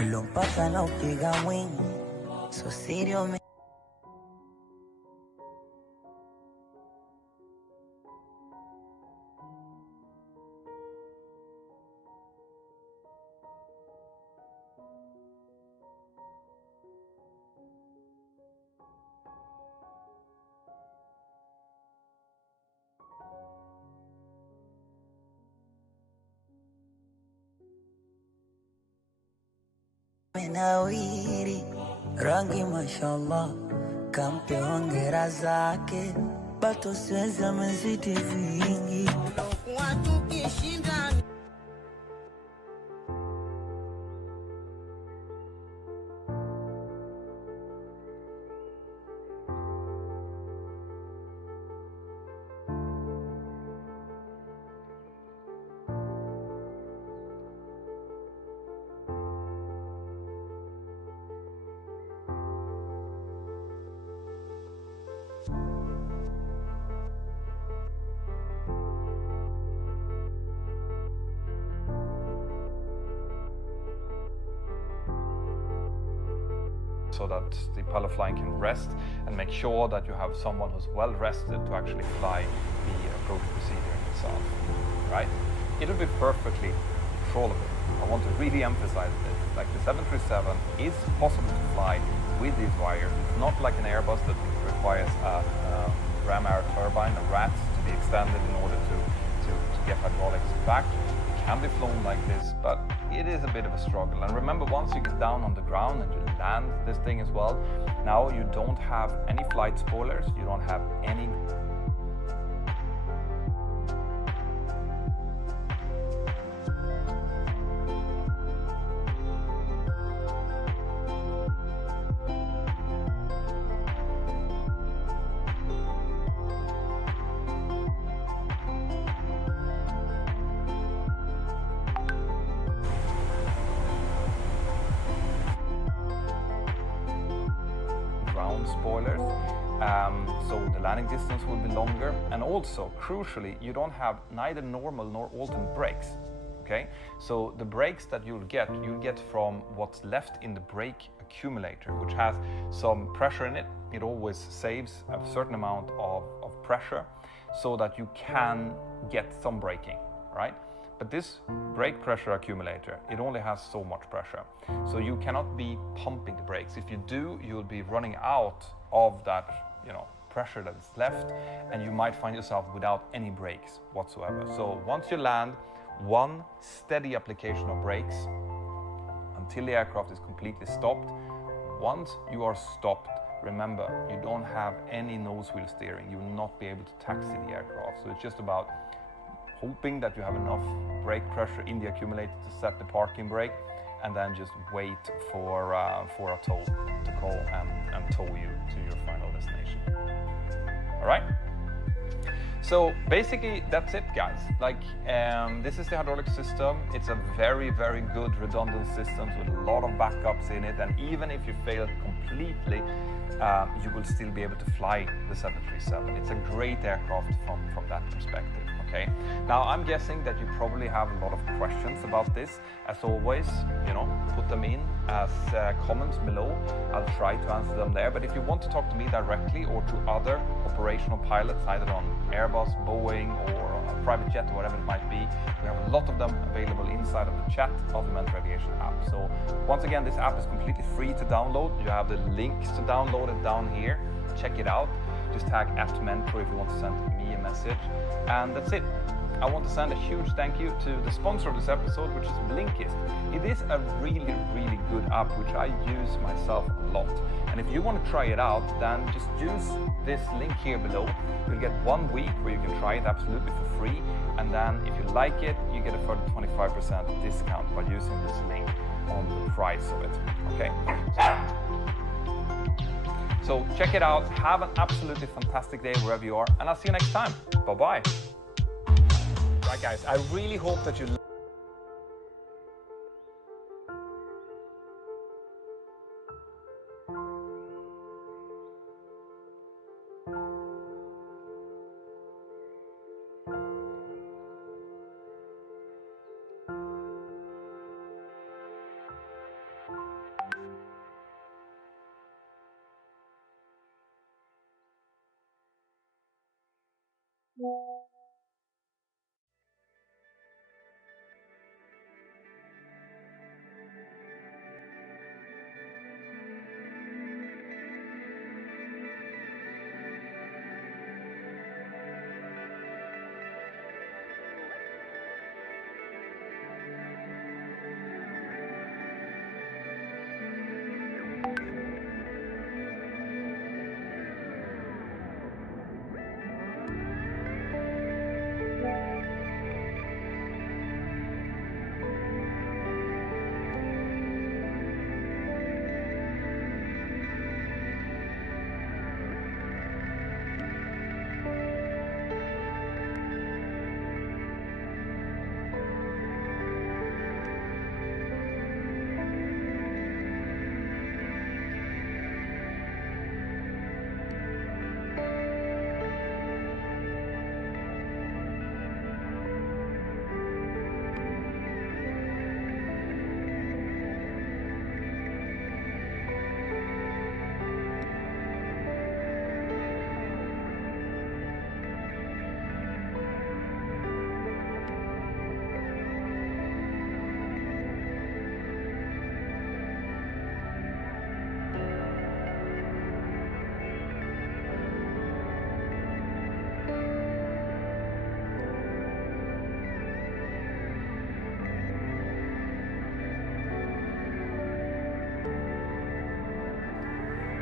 Ulompaka na upiga mwingi, so serio menawiri, rangi mashallah, kampe hongera zake, bato siwezi amezidi vingi. So that the pilot flying can rest and make sure that you have someone who's well rested to actually fly the approach procedure itself, right? It'll be perfectly controllable. I want to really emphasize this. Like the 737 is possible to fly with these wires. It's not like an Airbus that requires a ram air turbine, a RAT, to be extended in order to get hydraulics back. It can be flown like this, but it is a bit of a struggle. And remember, once you get down on the ground and you land this thing as well, now you don't have any flight spoilers, you don't have any spoilers, so the landing distance will be longer, and also crucially you don't have neither normal nor alternate brakes. Okay, so the brakes that you'll get from what's left in the brake accumulator, which has some pressure in it. It always saves a certain amount of pressure so that you can get some braking, right? But this brake pressure accumulator, it only has so much pressure. So you cannot be pumping the brakes. If you do, you'll be running out of that, pressure that is left, and you might find yourself without any brakes whatsoever. So once you land, one steady application of brakes until the aircraft is completely stopped. Once you are stopped, remember, you don't have any nose wheel steering. You will not be able to taxi the aircraft. So it's just about hoping that you have enough brake pressure in the accumulator to set the parking brake, and then just wait for a tow to call and tow you to your final destination. All right? So basically that's it, guys. Like this is the hydraulic system. It's a very, very good redundant system with a lot of backups in it, and even if you fail completely, you will still be able to fly the 737. It's a great aircraft from that perspective. Okay. Now I'm guessing that you probably have a lot of questions about this. As always, you know, put them in as comments below. I'll try to answer them there. But if you want to talk to me directly or to other operational pilots, either on Airbus, Boeing, or a private jet, or whatever it might be, we have a lot of them available inside of the chat of the Mentor Aviation app. So once again, this app is completely free to download. You have the links to download it down here. Check it out. Just tag @Mentor if you want to send me a message. And that's it. I want to send a huge thank you to the sponsor of this episode, which is Blinkist. It is a really, really good app, which I use myself a lot. And if you want to try it out, then just use this link here below. You'll get 1 week where you can try it absolutely for free. And then if you like it, you get a further 25% discount by using this link on the price of it. Okay? So check it out. Have an absolutely fantastic day wherever you are, and I'll see you next time. Bye-bye. Right, guys, I really hope that you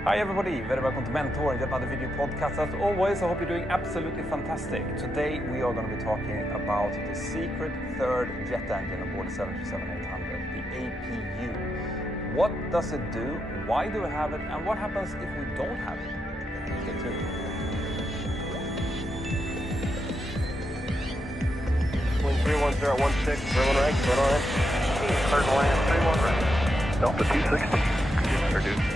Hi everybody, very welcome to Mentor and yet another video podcast. As always, I hope you're doing absolutely fantastic. Today we are going to be talking about the secret third jet engine aboard the 737-800, the APU. What does it do, why do we have it, and what happens if we don't have it? Stay tuned. 131016, everyone right, third and land, 31 right. Delta 260, introduce.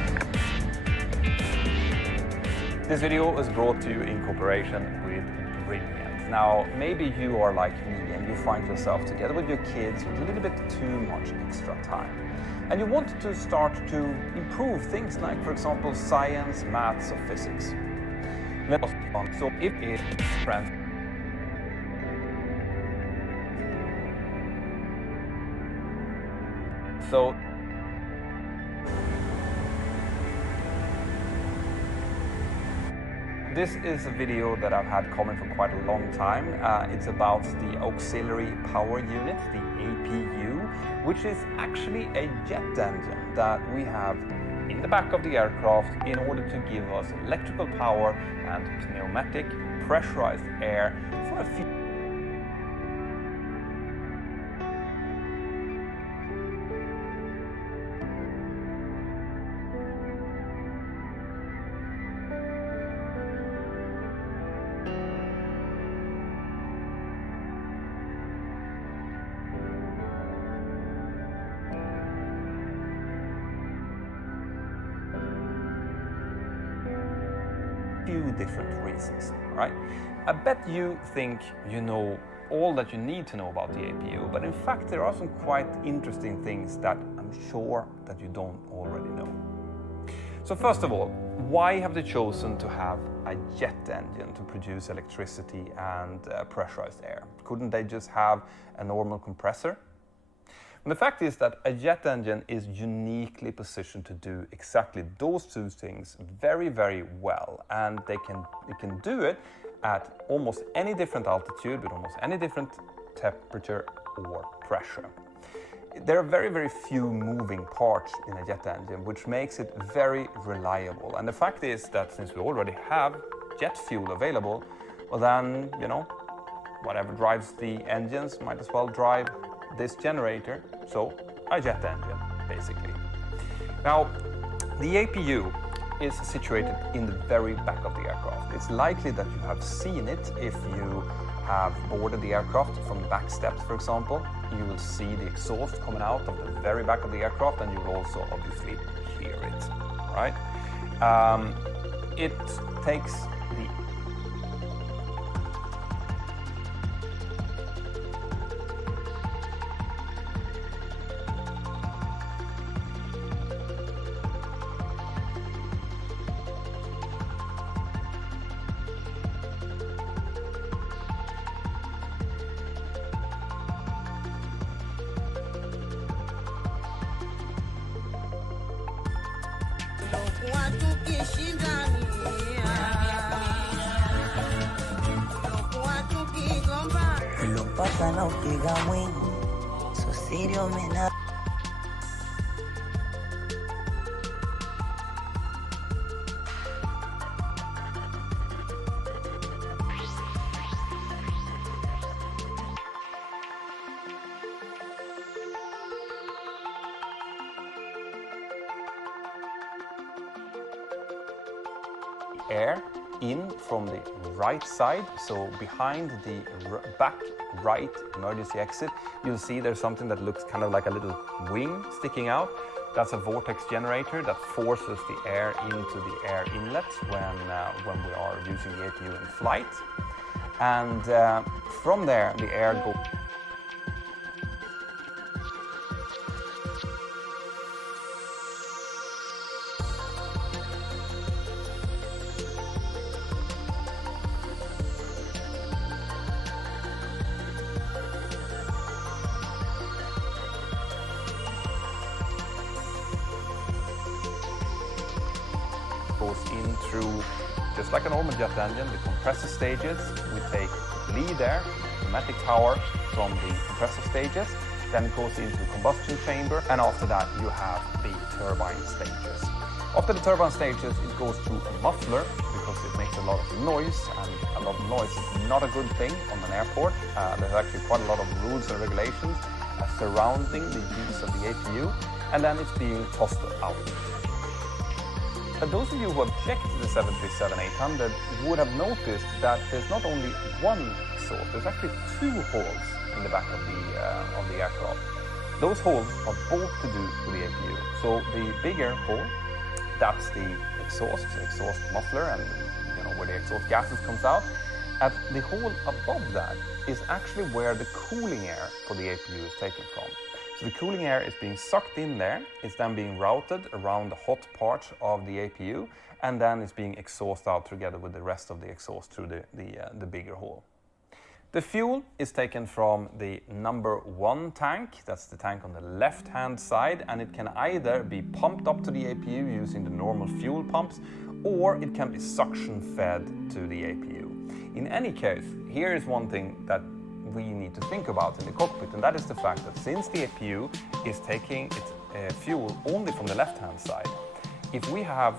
This video is brought to you in cooperation with Brilliant. Now, maybe you are like me and you find yourself together with your kids with a little bit too much extra time. And you want to start to improve things like, for example, science, maths, or physics. So if it friends. So this is a video that I've had coming for quite a long time. It's about the auxiliary power unit, the APU, which is actually a jet engine that we have in the back of the aircraft in order to give us electrical power and pneumatic pressurized air for a few. few different reasons, right? I bet you think you know all that you need to know about the APU, but in fact there are some quite interesting things that I'm sure that you don't already know. So first of all, why have they chosen to have a jet engine to produce electricity and pressurized air? Couldn't they just have a normal compressor? And the fact is that a jet engine is uniquely positioned to do exactly those two things very, very well, and it can do it at almost any different altitude with almost any different temperature or pressure. There are very, very few moving parts in a jet engine, which makes it very reliable. And the fact is that since we already have jet fuel available, well then, you know, whatever drives the engines might as well drive this generator, so a jet engine, basically. Now, the APU is situated in the very back of the aircraft. It's likely that you have seen it if you have boarded the aircraft from the back steps, for example. You will see the exhaust coming out of the very back of the aircraft, and you will also obviously hear it, right? It takes the Lo pasa na upiga mwingi, so sirio mena. air in from the right side, so behind the back right emergency exit, you'll see there's something that looks kind of like a little wing sticking out. That's a vortex generator that forces the air into the air inlet when we are using the APU in flight. And from there, the air goes in through, just like a normal jet engine, the compressor stages. We take lead air, pneumatic power from the compressor stages, then it goes into the combustion chamber, and after that you have the turbine stages. After the turbine stages, it goes through a muffler because it makes a lot of noise, and a lot of noise is not a good thing on an airport. There's actually quite a lot of rules and regulations surrounding the use of the APU, and then it's being tossed out. But those of you who have checked the 737-800 would have noticed that there's not only one exhaust, there's actually two holes in the back of the aircraft. Those holes are both to do with the APU. So the bigger hole, that's the exhaust muffler, and you know where the exhaust gases comes out. And the hole above that is actually where the cooling air for the APU is taken from. So the cooling air is being sucked in there, it's then being routed around the hot part of the APU, and then it's being exhausted out together with the rest of the exhaust through the bigger hole. The fuel is taken from the number 1 tank, that's the tank on the left-hand side, and it can either be pumped up to the APU using the normal fuel pumps, or it can be suction fed to the APU. In any case, here is one thing that we need to think about in the cockpit, and that is the fact that since the APU is taking its fuel only from the left-hand side, if we have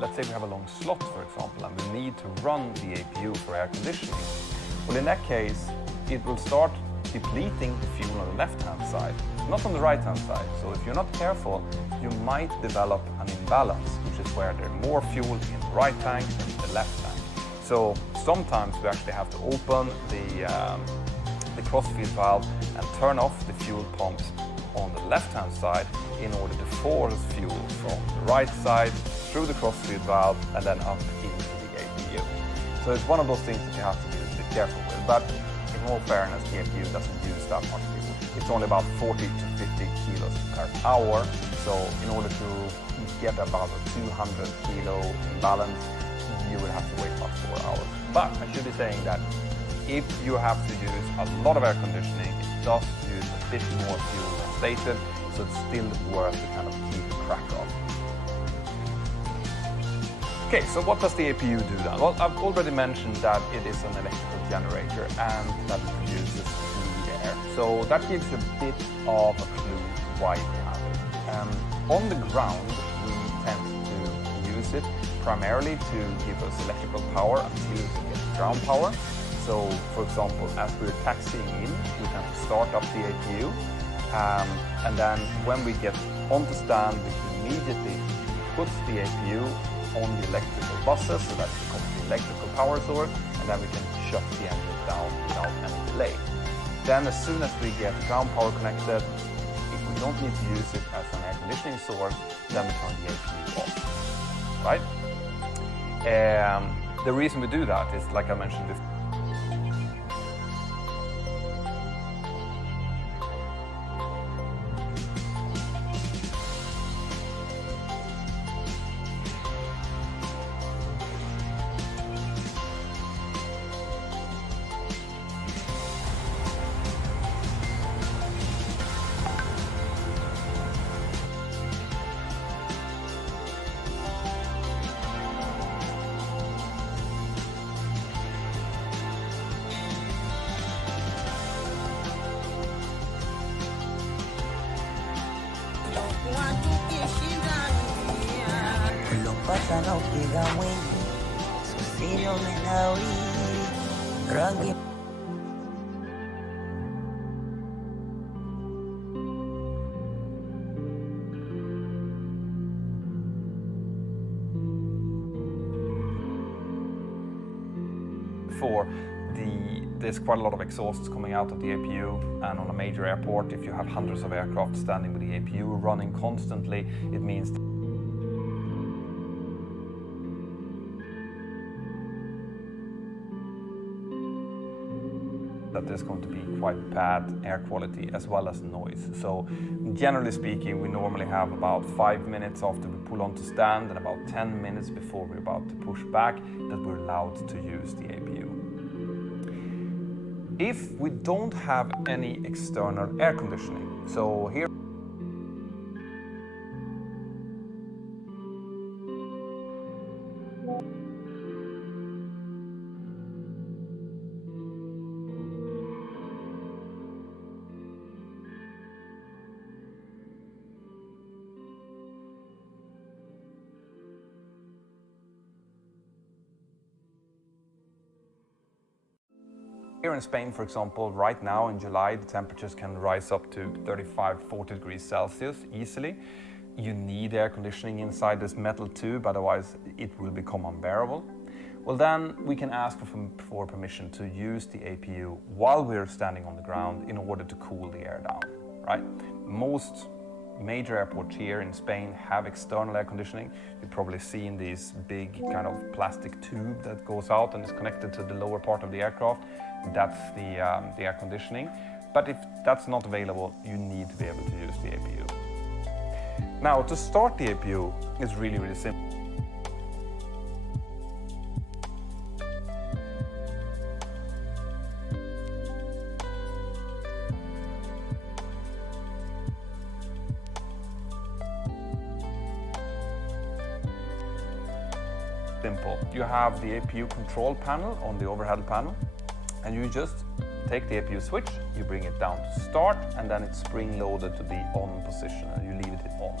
let's say we have a long slot, for example, and we need to run the APU for air conditioning, well, in that case, it will start depleting the fuel on the left-hand side, not on the right-hand side. So if you're not careful, you might develop an imbalance, which is where there's more fuel in the right tank than in the left tank. So sometimes we actually have to open the crossfeed valve and turn off the fuel pumps on the left-hand side in order to force fuel from the right side through the crossfeed valve and then up into the So it's one of those things that you have to be a bit careful with. But in all fairness, the APU doesn't use that much fuel. It's only about 40 to 50 kilos per hour. So in order to get about a 200 kilo balance, you would have to wait about 4 hours. But I should be saying that if you have to use a lot of air conditioning, it does use a bit more fuel than stated, so it's still worth to kind of keep track of. Okay, so what does the APU do then? Well, I've already mentioned that it is an electrical generator and that it produces clean air. So that gives you a bit of a clue why we have it. On the ground, we tend to use it primarily to give us electrical power until we get ground power. So, for example, as we're taxiing in, we tend to start up the APU, and then when we get onto stand, we immediately put the APU on the electrical buses, so that becomes the electrical power source, and then we can shut the engine down without any delay. Then, as soon as we get ground power connected, if we don't need to use it as an air conditioning source, then we turn the APU off, right? The reason we do that is, like I mentioned before, Pasa na upiga mwingi, susiri umenawiri, rangi before, there's quite a lot of exhausts coming out of the APU, and on a major airport, if you have hundreds of aircraft standing with the APU running constantly, it means that there's going to be quite bad air quality as well as noise. So generally speaking, we normally have about 5 minutes after we pull onto stand and about 10 minutes before we're about to push back that we're allowed to use the APU. If we don't have any external air conditioning, so here in Spain, for example, right now in July, the temperatures can rise up to 35-40 degrees Celsius easily. You need air conditioning inside this metal tube, otherwise it will become unbearable. Well, then we can ask for permission to use the APU while we're standing on the ground in order to cool the air down, right? Most major airports here in Spain have external air conditioning. You've probably seen this big kind of plastic tube that goes out and is connected to the lower part of the aircraft. That's the air conditioning. But if that's not available, you need to be able to use the APU. Now, to start the APU is really, really simple. You have the APU control panel on the overhead panel, and you just take the APU switch, you bring it down to start, and then it's spring-loaded to the on position, and you leave it on.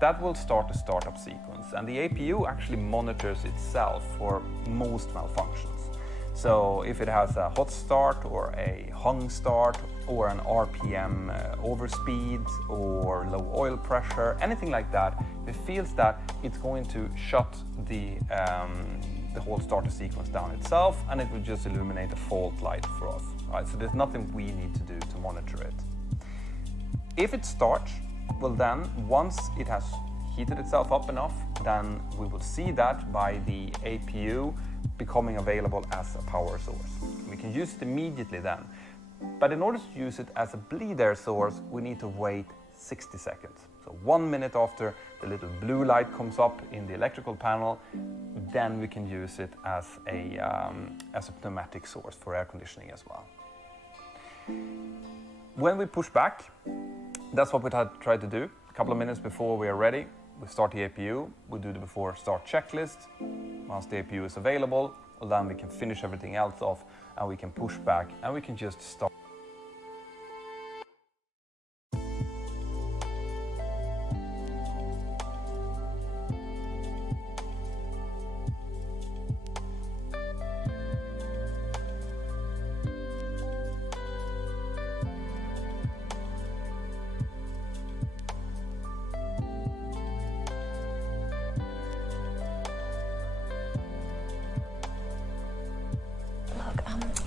That will start the startup sequence, and the APU actually monitors itself for most malfunctions. So if it has a hot start or a hung start or an RPM overspeed or low oil pressure, anything like that, if it feels that it's going to shut the whole starter sequence down itself, and it will just illuminate a fault light for us. Right? So there's nothing we need to do to monitor it. If it starts, well then, once it has heated itself up enough, then we will see that by the APU becoming available as a power source. We can use it immediately then. But in order to use it as a bleed air source, we need to wait 60 seconds. So 1 minute after the little blue light comes up in the electrical panel, then we can use it as a pneumatic source for air conditioning as well. When we push back, that's what we try to do. A couple of minutes before we are ready, we start the APU, we do the before start checklist. Once the APU is available, then we can finish everything else off and we can push back and we can just start.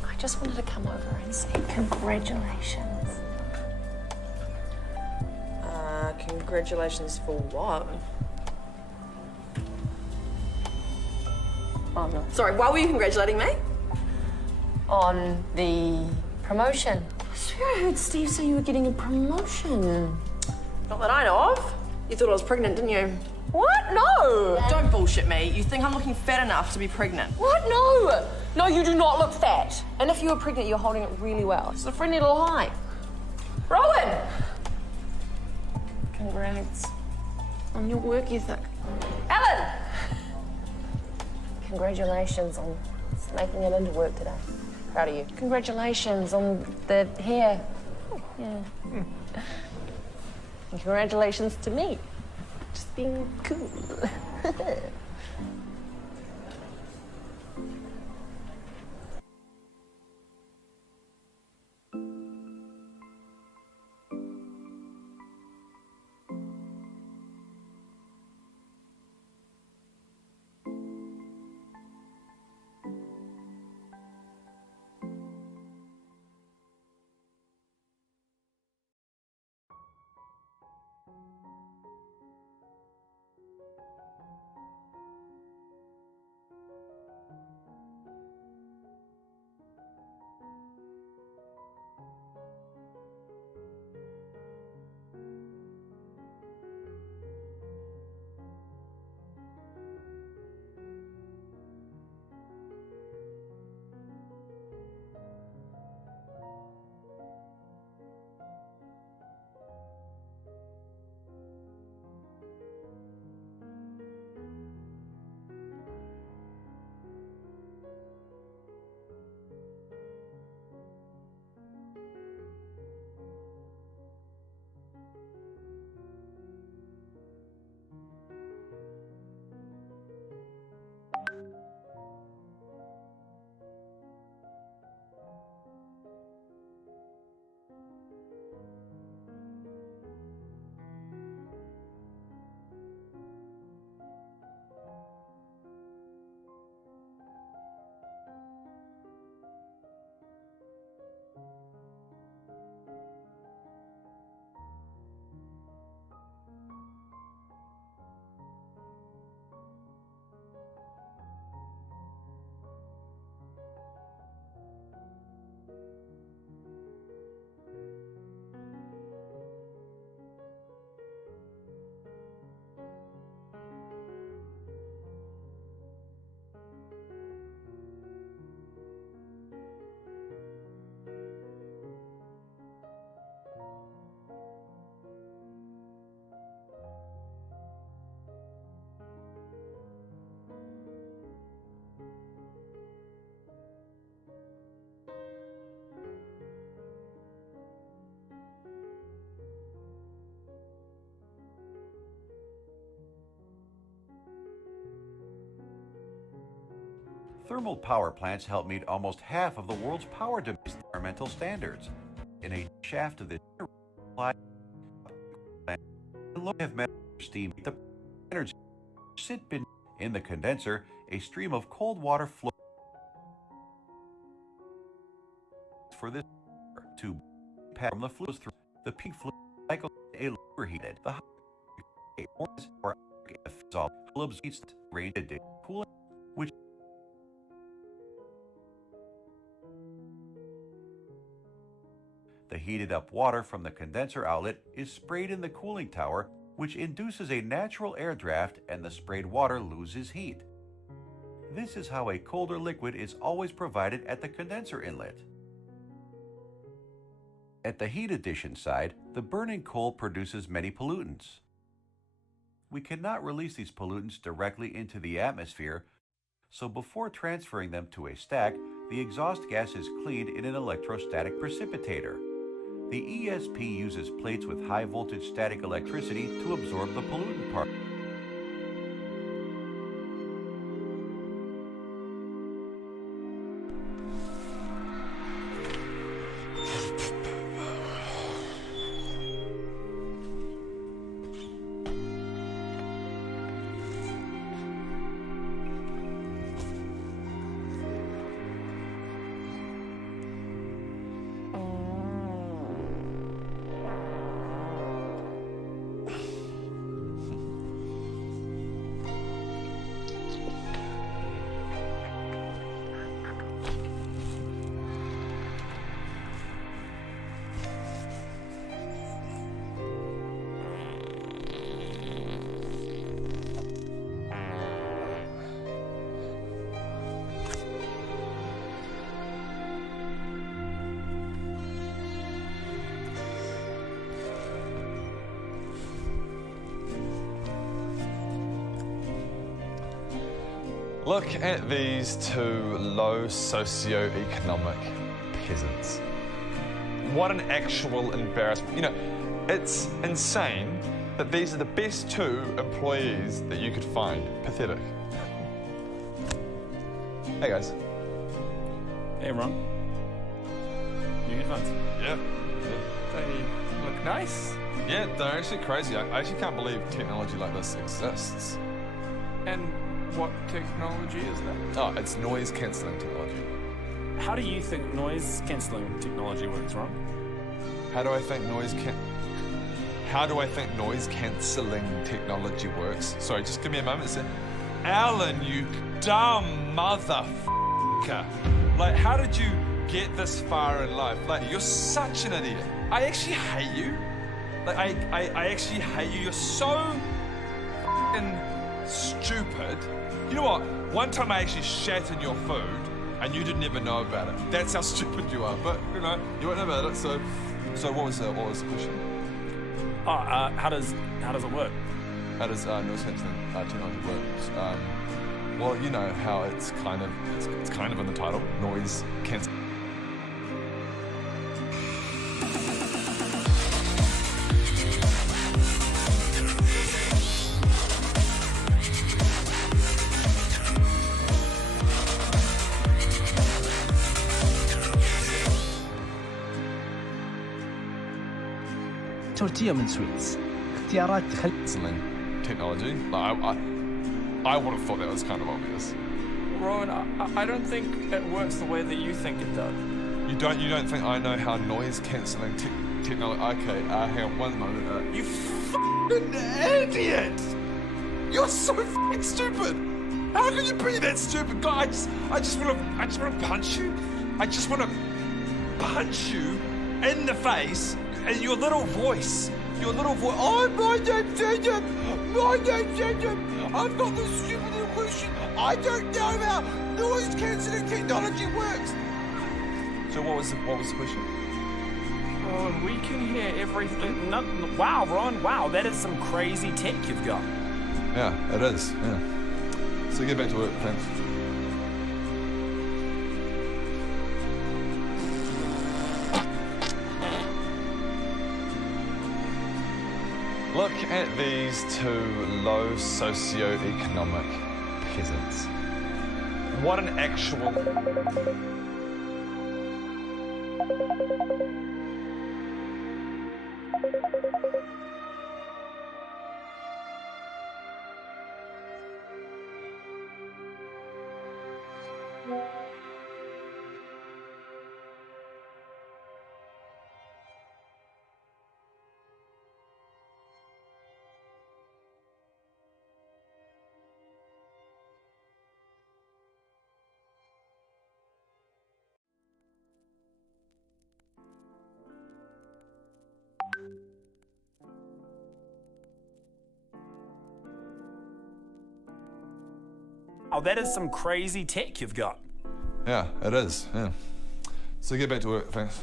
I just wanted to come over and say congratulations. Congratulations for what? Oh, no. Sorry, why were you congratulating me? On the promotion. I swear I heard Steve say you were getting a promotion. Not that I know of. You thought I was pregnant, didn't you? What? No! Don't bullshit me. You think I'm looking fat enough to be pregnant? What? No! No, you do not look fat. And if you were pregnant, you're holding it really well. It's a friendly little high. Rowan! Congrats on your work ethic. Alan! Congratulations on making it into work today. Proud of you. Congratulations on the hair. Yeah. And congratulations to me. Just being cool. Thermal power plants help meet almost half of the world's power demands environmental standards. In a shaft of the plant, have measured steam the energy sit beneath. In the condenser, a stream of cold water flows for this to pass from the fluids through the peak fluid cycle a overheated the or absorbs range cooling which The heated up water from the condenser outlet is sprayed in the cooling tower, which induces a natural air draft and the sprayed water loses heat. This is how a colder liquid is always provided at the condenser inlet. At the heat addition side, the burning coal produces many pollutants. We cannot release these pollutants directly into the atmosphere, so before transferring them to a stack, the exhaust gas is cleaned in an electrostatic precipitator. The ESP uses plates with high voltage static electricity to absorb the pollutant part. Look at these two low socio-economic peasants. What an actual embarrassment. You know, it's insane that these are the best two employees that you could find. Pathetic. Hey guys. Hey Ron. New headphones. Yeah. They look nice. Yeah, they're actually crazy. I actually can't believe technology like this exists. And what technology is that? Oh, it's noise cancelling technology. How do you think noise cancelling technology works, Ron? How do I think noise cancelling technology works? Sorry, just give me a moment. Alan, you dumb motherfucker. Like, how did you get this far in life? Like, you're such an idiot. I actually hate you. Like, I actually hate you. You're so fucking stupid. You know what? One time I actually shat in your food and you didn't even know about it. That's how stupid you are. But, you know, you won't know about it. So what was the question? Oh, how does it work? How does noise cancelling technology work? Well, you know how it's kind of in the title, noise cancelling. تورتيا من سويس اختيارات technology. I would have thought that was kind of obvious. Ron, I don't think it works the way that you think it does. You don't think I know how noise cancelling technology? Okay, hang on one moment. You fucking idiot! You're so fucking stupid. How can you be that stupid? God, I just want to punch you. I just want to punch you in the face. And your little voice, oh, my name's Jacob, I've got this stupid little question, I don't know how noise cancelling technology works. So what was the question? Ron, we can hear everything. Wow, Ron, wow, that is some crazy tech you've got. Yeah, it is, yeah. So get back to work, thanks. Look at these two low socio-economic peasants. What an actual... wow, that is some crazy tech you've got. Yeah, it is, yeah. So get back to work, thanks.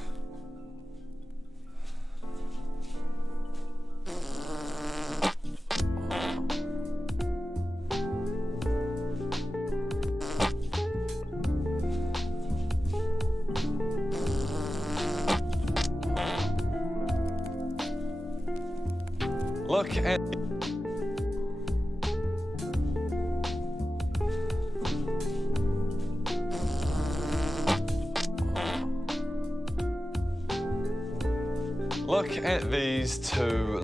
Look at... Look at these two.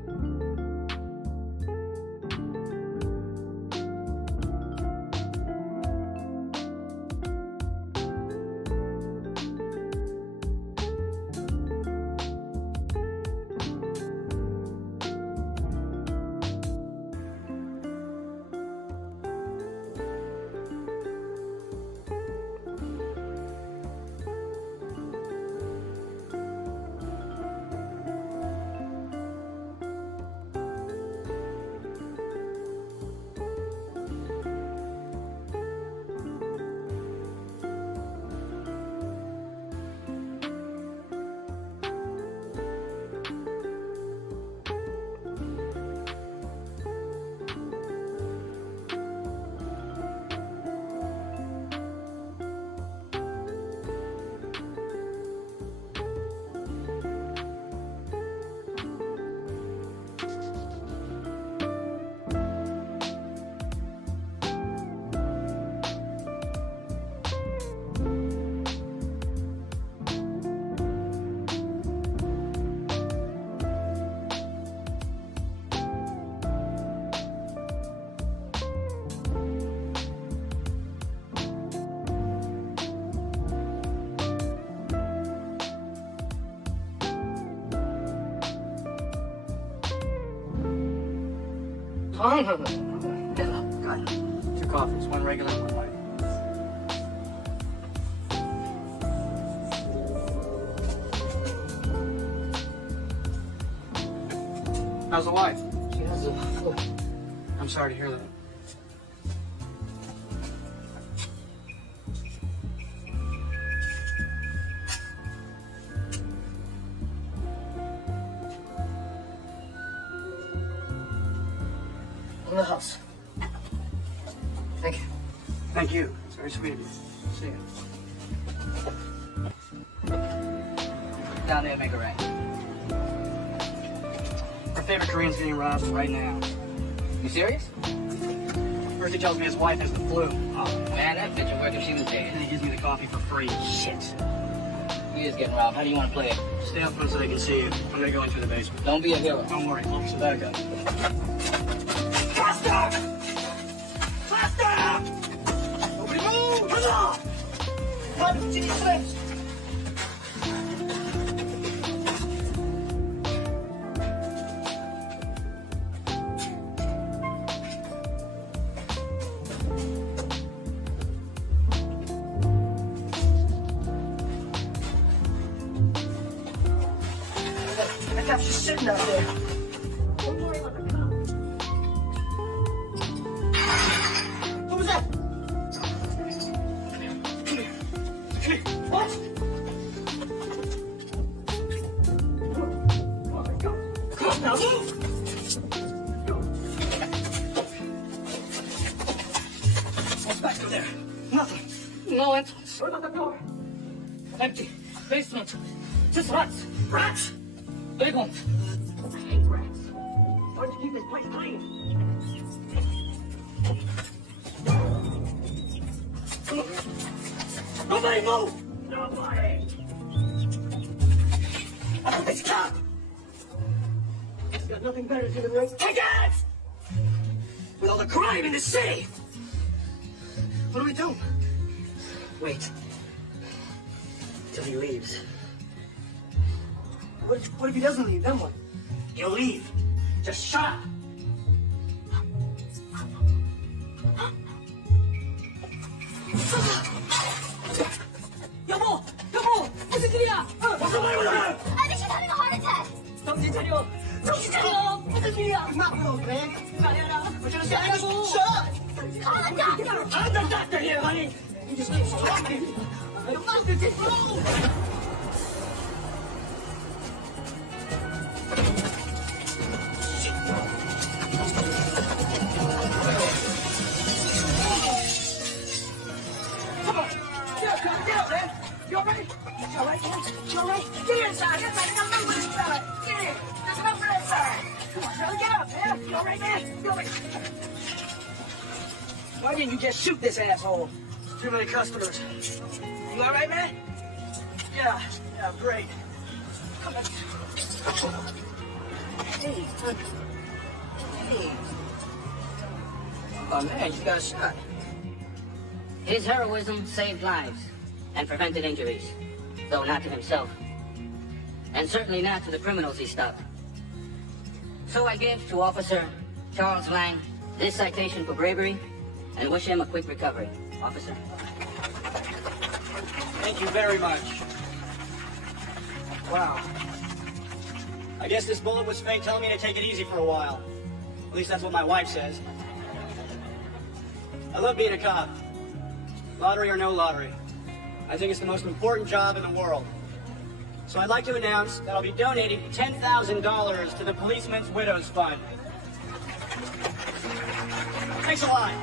Got it. 2 coffees, 1 regular, 1 white. How's the wife? She has the flu. I'm sorry to hear that. In the house. Thank you. Thank you. It's very sweet of you. See you. Down there, make it rain. Our favorite Korean's getting robbed right now. You serious? First he tells me his wife has the flu. Oh, man, that bitch, where can she was taken? And he gives me the coffee for free. Shit. He is getting robbed. How do you want to play it? Stay up front so they can see you. I'm gonna go into the basement. Don't be a hero. Don't worry. Officer, back up. Faster! Faster! Nobody move! Come on! What? Jesus! That cop's just sitting out there. Don't worry about the cop. What was that? Come here. What? Come on now, move! What's back through there? Nothing. No entrance. What about the door? Empty. Basement. Just rats. Rats? Big ones. I hate rats. Why don't you keep this place clean? Nobody move! Nobody! It's cop! He's got nothing better to do than rape tickets! With all the crime in the city! What do we do? Wait. Till he leaves. What if he doesn't leave? Then what? He'll leave. Just shut up. 여보! 여보! 무슨 일이야? 무슨 말이야? I think she's having a heart attack. 정신 차려! 정신 차려! 무슨 일이야? 임마! 그래? 잘해라. 어쩌면 잘하고. Shut up! Call the doctor! I'm the doctor here, honey! You just keep talking! I don't know if it's wrong! Come on! Get up, man! You alright? You alright, man? You alright? Get inside! Get inside! There's no room inside! Get in! There's no room inside! Come on, Charlie, get up, man! You alright, man? You alright? Why didn't you just shoot this asshole? Too many customers. You alright, man? Yeah, great. Come on. Hey, hey. Oh, man, you got shot. His heroism saved lives and prevented injuries, though not to himself, and certainly not to the criminals he stopped. So I give to Officer Charles Lang this citation for bravery and wish him a quick recovery. Officer. Thank you very much. Wow. I guess this bullet was fake telling me to take it easy for a while. At least that's what my wife says. I love being a cop. Lottery or no lottery. I think it's the most important job in the world. So I'd like to announce that I'll be donating $10,000 to the Policeman's Widows Fund. Thanks a lot.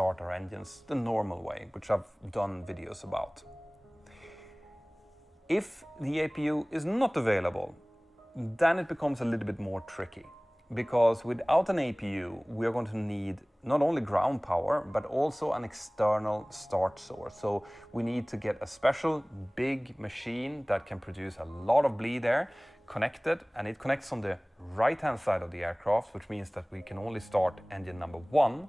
start our engines the normal way, which I've done videos about. If the APU is not available, then it becomes a little bit more tricky, because without an APU, we are going to need not only ground power, but also an external start source. So we need to get a special big machine that can produce a lot of bleed air connected, and it connects on the right-hand side of the aircraft, which means that we can only start engine number 1.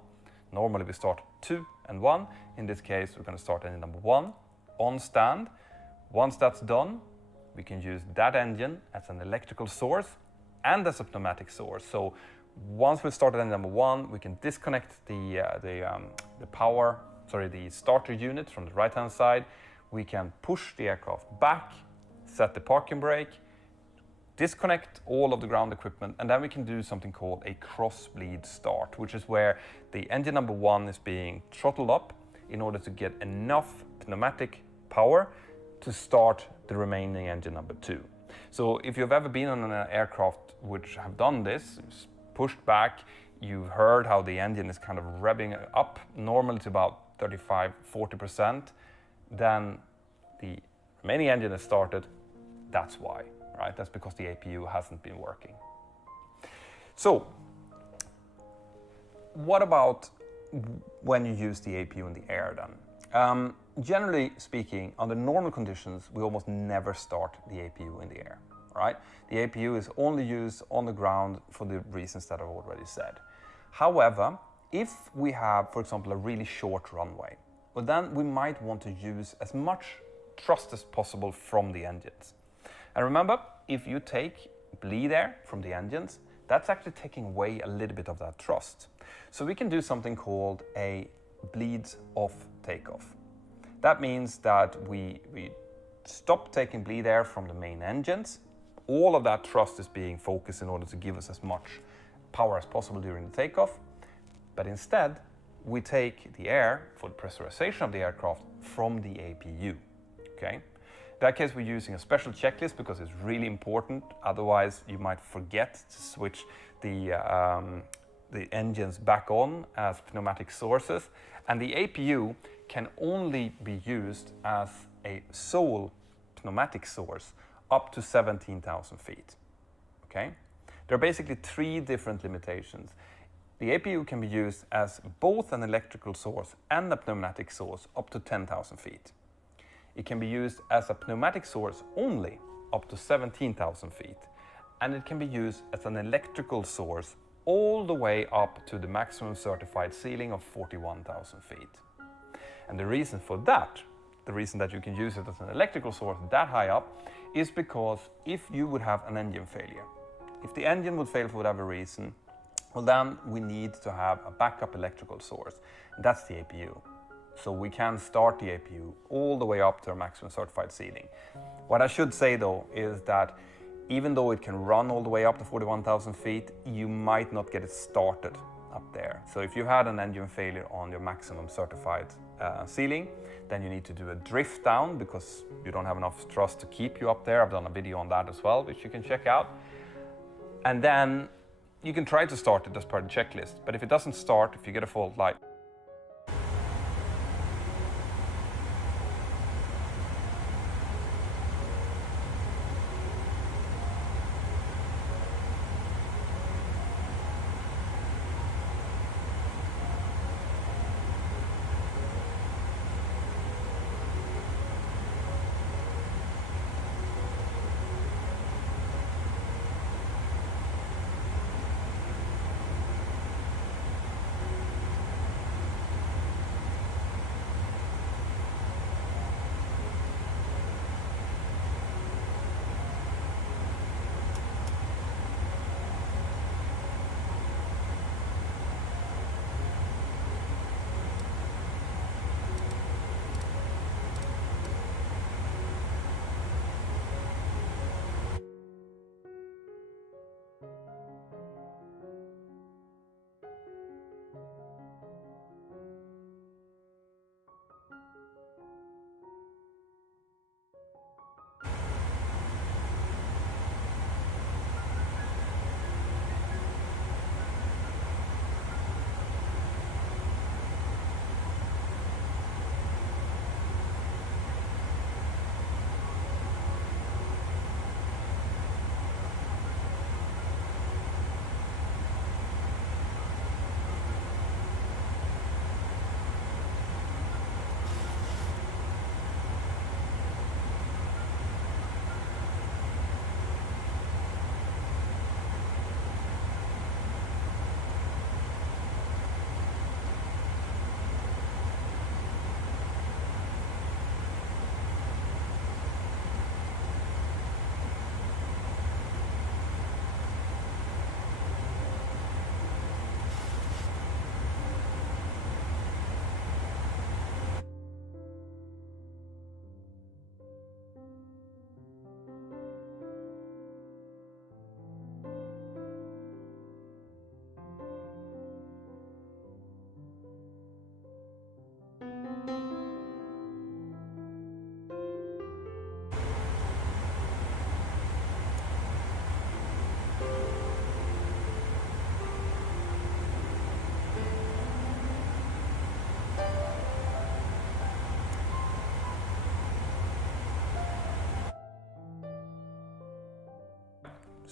Normally we start 2 and 1. In this case, we're going to start engine number 1 on stand. Once that's done, we can use that engine as an electrical source and as a pneumatic source. So once we've started engine number 1, we can disconnect the starter unit from the right-hand side. We can push the aircraft back, set the parking brake, disconnect all of the ground equipment, and then we can do something called a cross-bleed start, which is where the engine number 1 is being throttled up in order to get enough pneumatic power to start the remaining engine number 2. So if you've ever been on an aircraft which have done this, pushed back, you've heard how the engine is kind of revving up normally to about 35-40%, then the remaining engine is started. That's why, right? That's because the APU hasn't been working. So what about when you use the APU in the air then? Generally speaking, under normal conditions, we almost never start the APU in the air, right? The APU is only used on the ground for the reasons that I've already said. However, if we have, for example, a really short runway, well, then we might want to use as much thrust as possible from the engines. And remember, if you take bleed air from the engines, that's actually taking away a little bit of that thrust. So we can do something called a bleeds off takeoff. That means that we stop taking bleed air from the main engines. All of that thrust is being focused in order to give us as much power as possible during the takeoff. But instead, we take the air for the pressurization of the aircraft from the APU. Okay? In that case, we're using a special checklist because it's really important. Otherwise, you might forget to switch the engines back on as pneumatic sources. And the APU can only be used as a sole pneumatic source up to 17,000 feet. Okay? There are basically 3 different limitations. The APU can be used as both an electrical source and a pneumatic source up to 10,000 feet. It can be used as a pneumatic source only up to 17,000 feet. And it can be used as an electrical source all the way up to the maximum certified ceiling of 41,000 feet. And the reason for that, the reason that you can use it as an electrical source that high up, is because if you would have an engine failure, if the engine would fail for whatever reason, well, then we need to have a backup electrical source. And that's the APU. So we can start the APU all the way up to our maximum certified ceiling. What I should say though is that even though it can run all the way up to 41,000 feet, you might not get it started up there. So if you had an engine failure on your maximum certified ceiling, then you need to do a drift down because you don't have enough thrust to keep you up there. I've done a video on that as well, which you can check out. And then you can try to start it as part of the checklist. But if it doesn't start, if you get a fault light,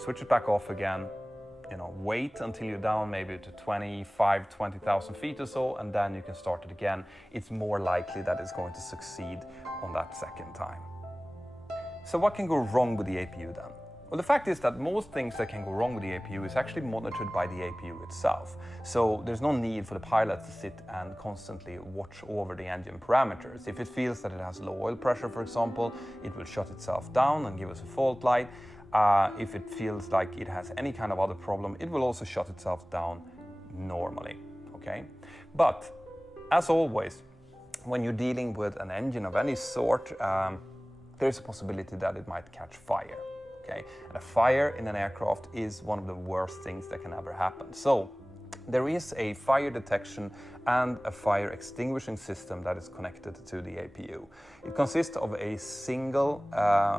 switch it back off again, wait until you're down maybe to 20,000 feet or so, and then you can start it again. It's more likely that it's going to succeed on that second time. So what can go wrong with the APU then? Well, the fact is that most things that can go wrong with the APU is actually monitored by the APU itself. So there's no need for the pilot to sit and constantly watch over the engine parameters. If it feels that it has low oil pressure, for example, it will shut itself down and give us a fault light. If it feels like it has any kind of other problem, it will also shut itself down normally, okay? But as always, when you're dealing with an engine of any sort, there's a possibility that it might catch fire. Okay? And a fire in an aircraft is one of the worst things that can ever happen. So there is a fire detection and a fire extinguishing system that is connected to the APU. It consists of a single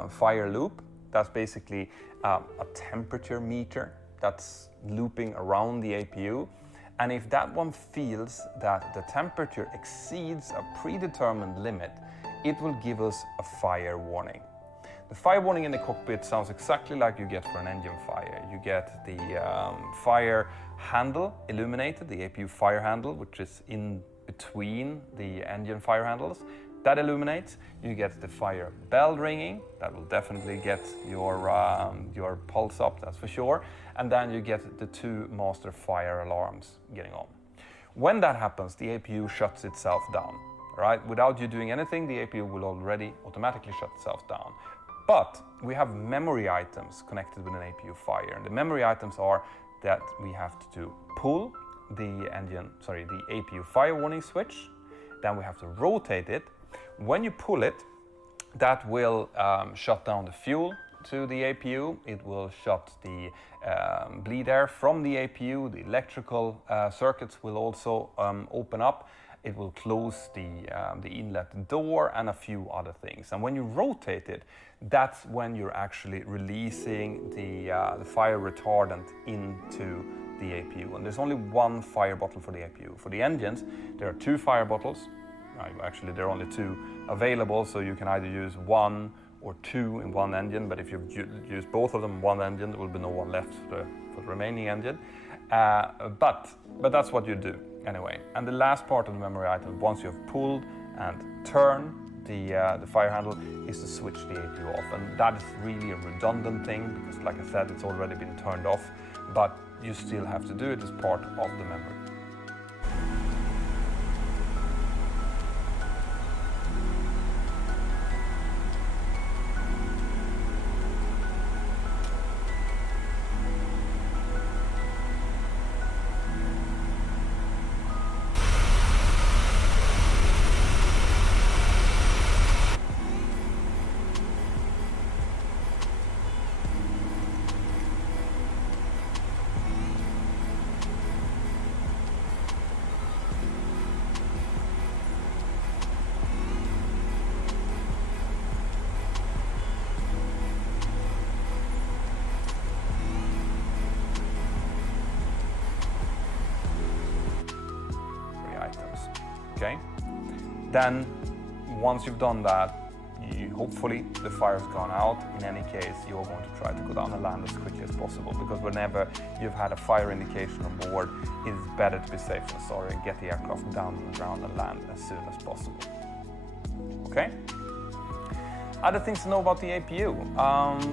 fire loop. That's basically a temperature meter that's looping around the APU. And if that one feels that the temperature exceeds a predetermined limit, it will give us a fire warning. The fire warning in the cockpit sounds exactly like you get for an engine fire. You get the fire handle illuminated, the APU fire handle, which is in between the engine fire handles. That illuminates. You get the fire bell ringing. That will definitely get your pulse up, that's for sure. And then you get the two master fire alarms getting on. When that happens, the APU shuts itself down. Right? Without you doing anything, the APU will already automatically shut itself down. But we have memory items connected with an APU fire. And the memory items are that we have to pull the APU fire warning switch. Then we have to rotate it. When you pull it, that will shut down the fuel to the APU. It will shut the bleed air from the APU. The electrical circuits will also open up. It will close the inlet door and a few other things. And when you rotate it, that's when you're actually releasing the fire retardant into the APU. And there's only one fire bottle for the APU. For the engines, there are two fire bottles. Actually, there are only two available, so you can either use one or two in one engine, but if you use both of them in one engine, there will be no one left for the remaining engine. But that's what you do anyway. And the last part of the memory item, once you have pulled and turned the fire handle, is to switch the APU off. And that is really a redundant thing because, like I said, it's already been turned off, but you still have to do it as part of the memory. Okay. Then, once you've done that, hopefully the fire's gone out. In any case, you're going to try to go down and land as quickly as possible, because whenever you've had a fire indication on board, it is better to be safe than sorry and get the aircraft down on the ground and land as soon as possible. Okay? Other things to know about the APU.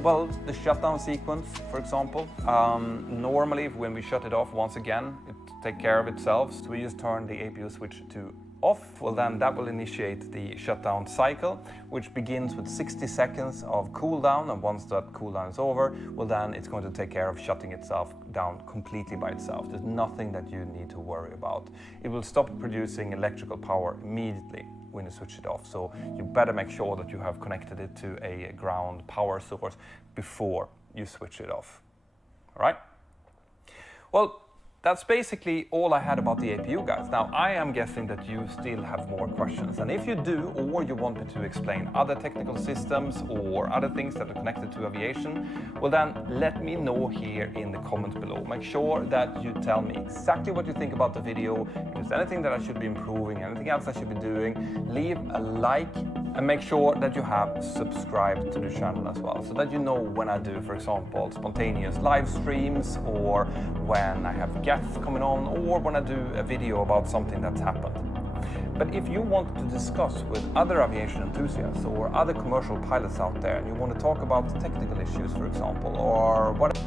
Well, the shutdown sequence, for example. Normally, when we shut it off once again, it takes care of itself. So we just turn the APU switch to off. Well, then that will initiate the shutdown cycle, which begins with 60 seconds of cool down. And once that cool down is over, well, then it's going to take care of shutting itself down completely by itself. There's nothing that you need to worry about. It will stop producing electrical power immediately when you switch it off. So you better make sure that you have connected it to a ground power source before you switch it off. All right? Well, that's basically all I had about the APU, guys. Now, I am guessing that you still have more questions. And if you do, or you want me to explain other technical systems or other things that are connected to aviation, well then, let me know here in the comments below. Make sure that you tell me exactly what you think about the video. If there's anything that I should be improving, anything else I should be doing, leave a like And make sure that you have subscribed to the channel as well, so that you know when I do, for example, spontaneous live streams, or when I have guests coming on, or when I do a video about something that's happened. But if you want to discuss with other aviation enthusiasts or other commercial pilots out there, and you want to talk about technical issues, for example, or what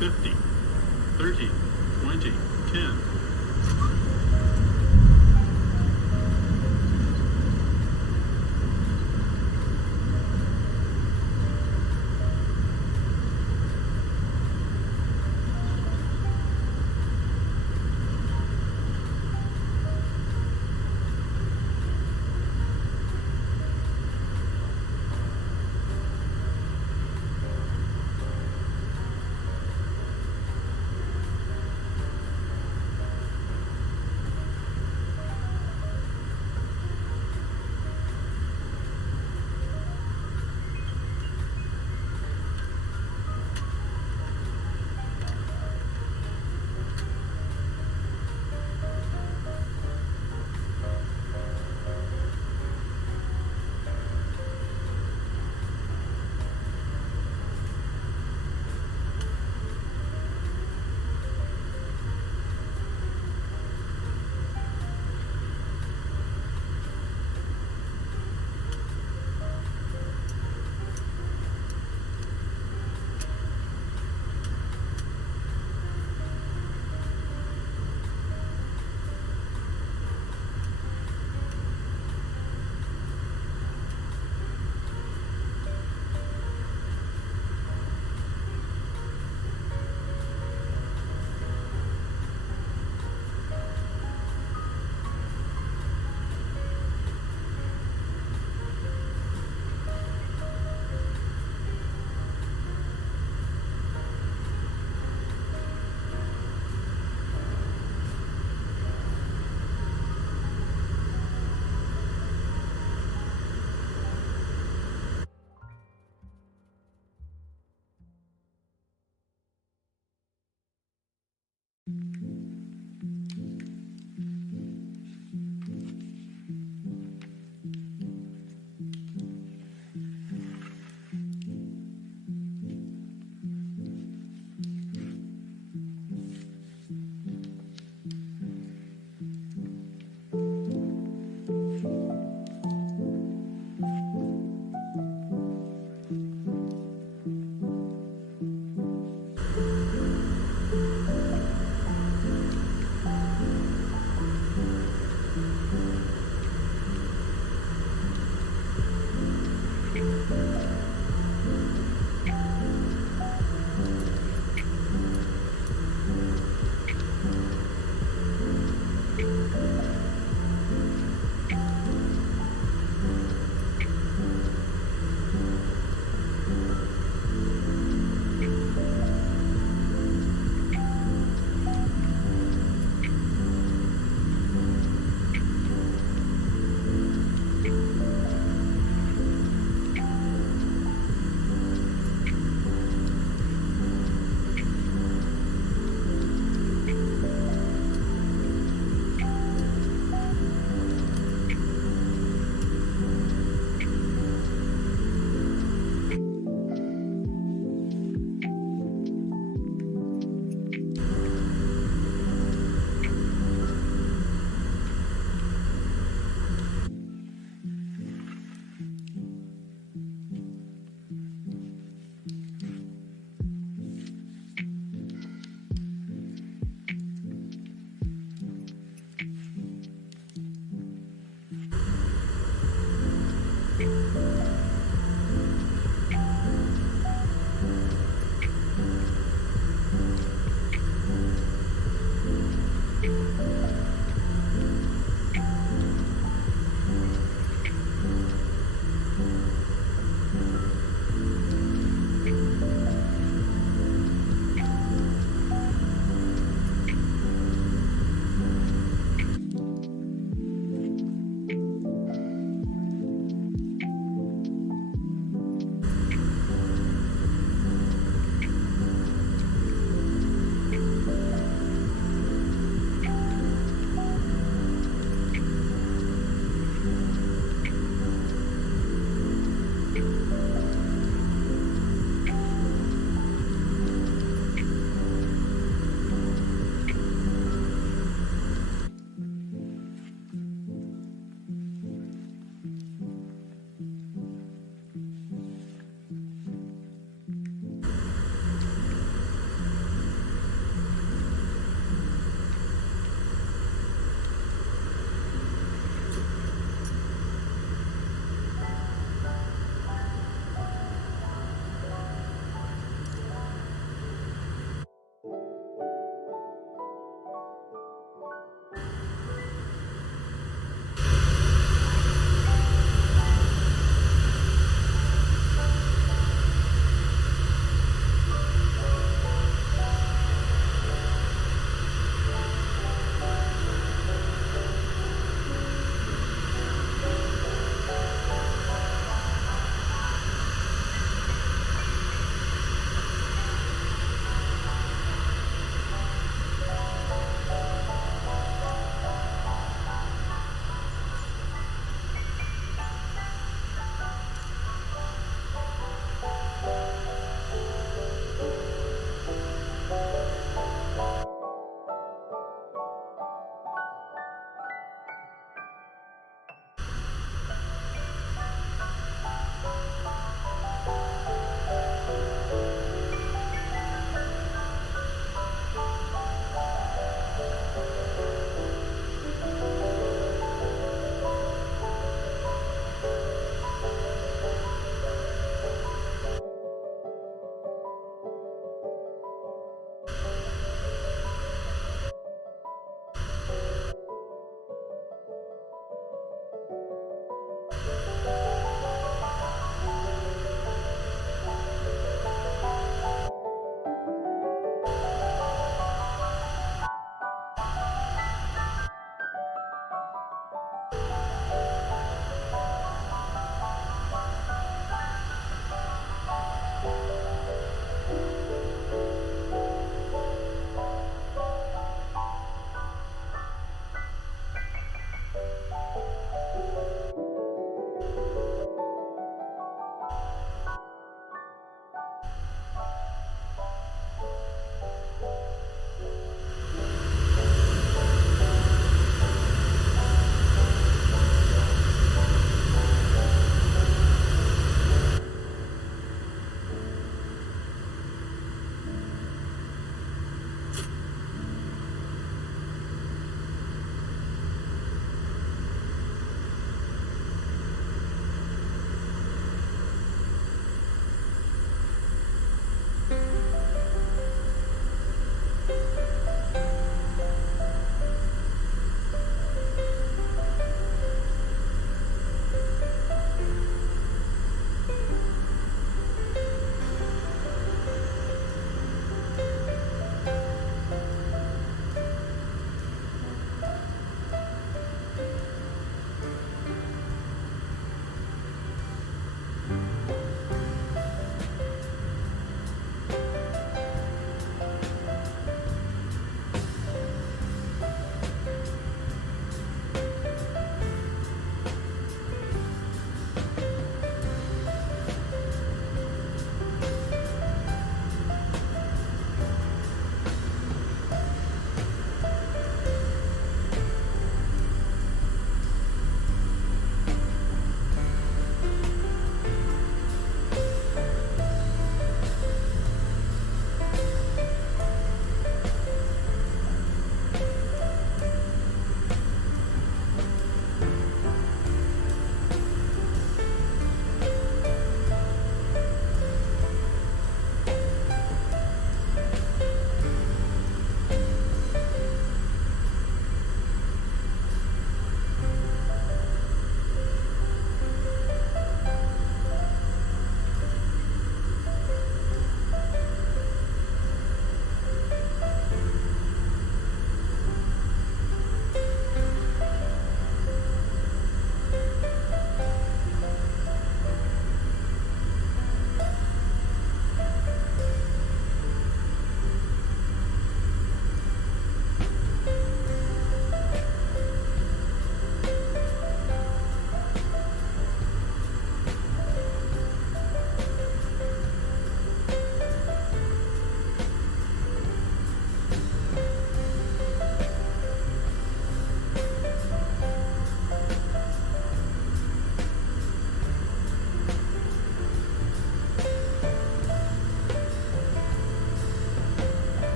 50, 30, 20, 10,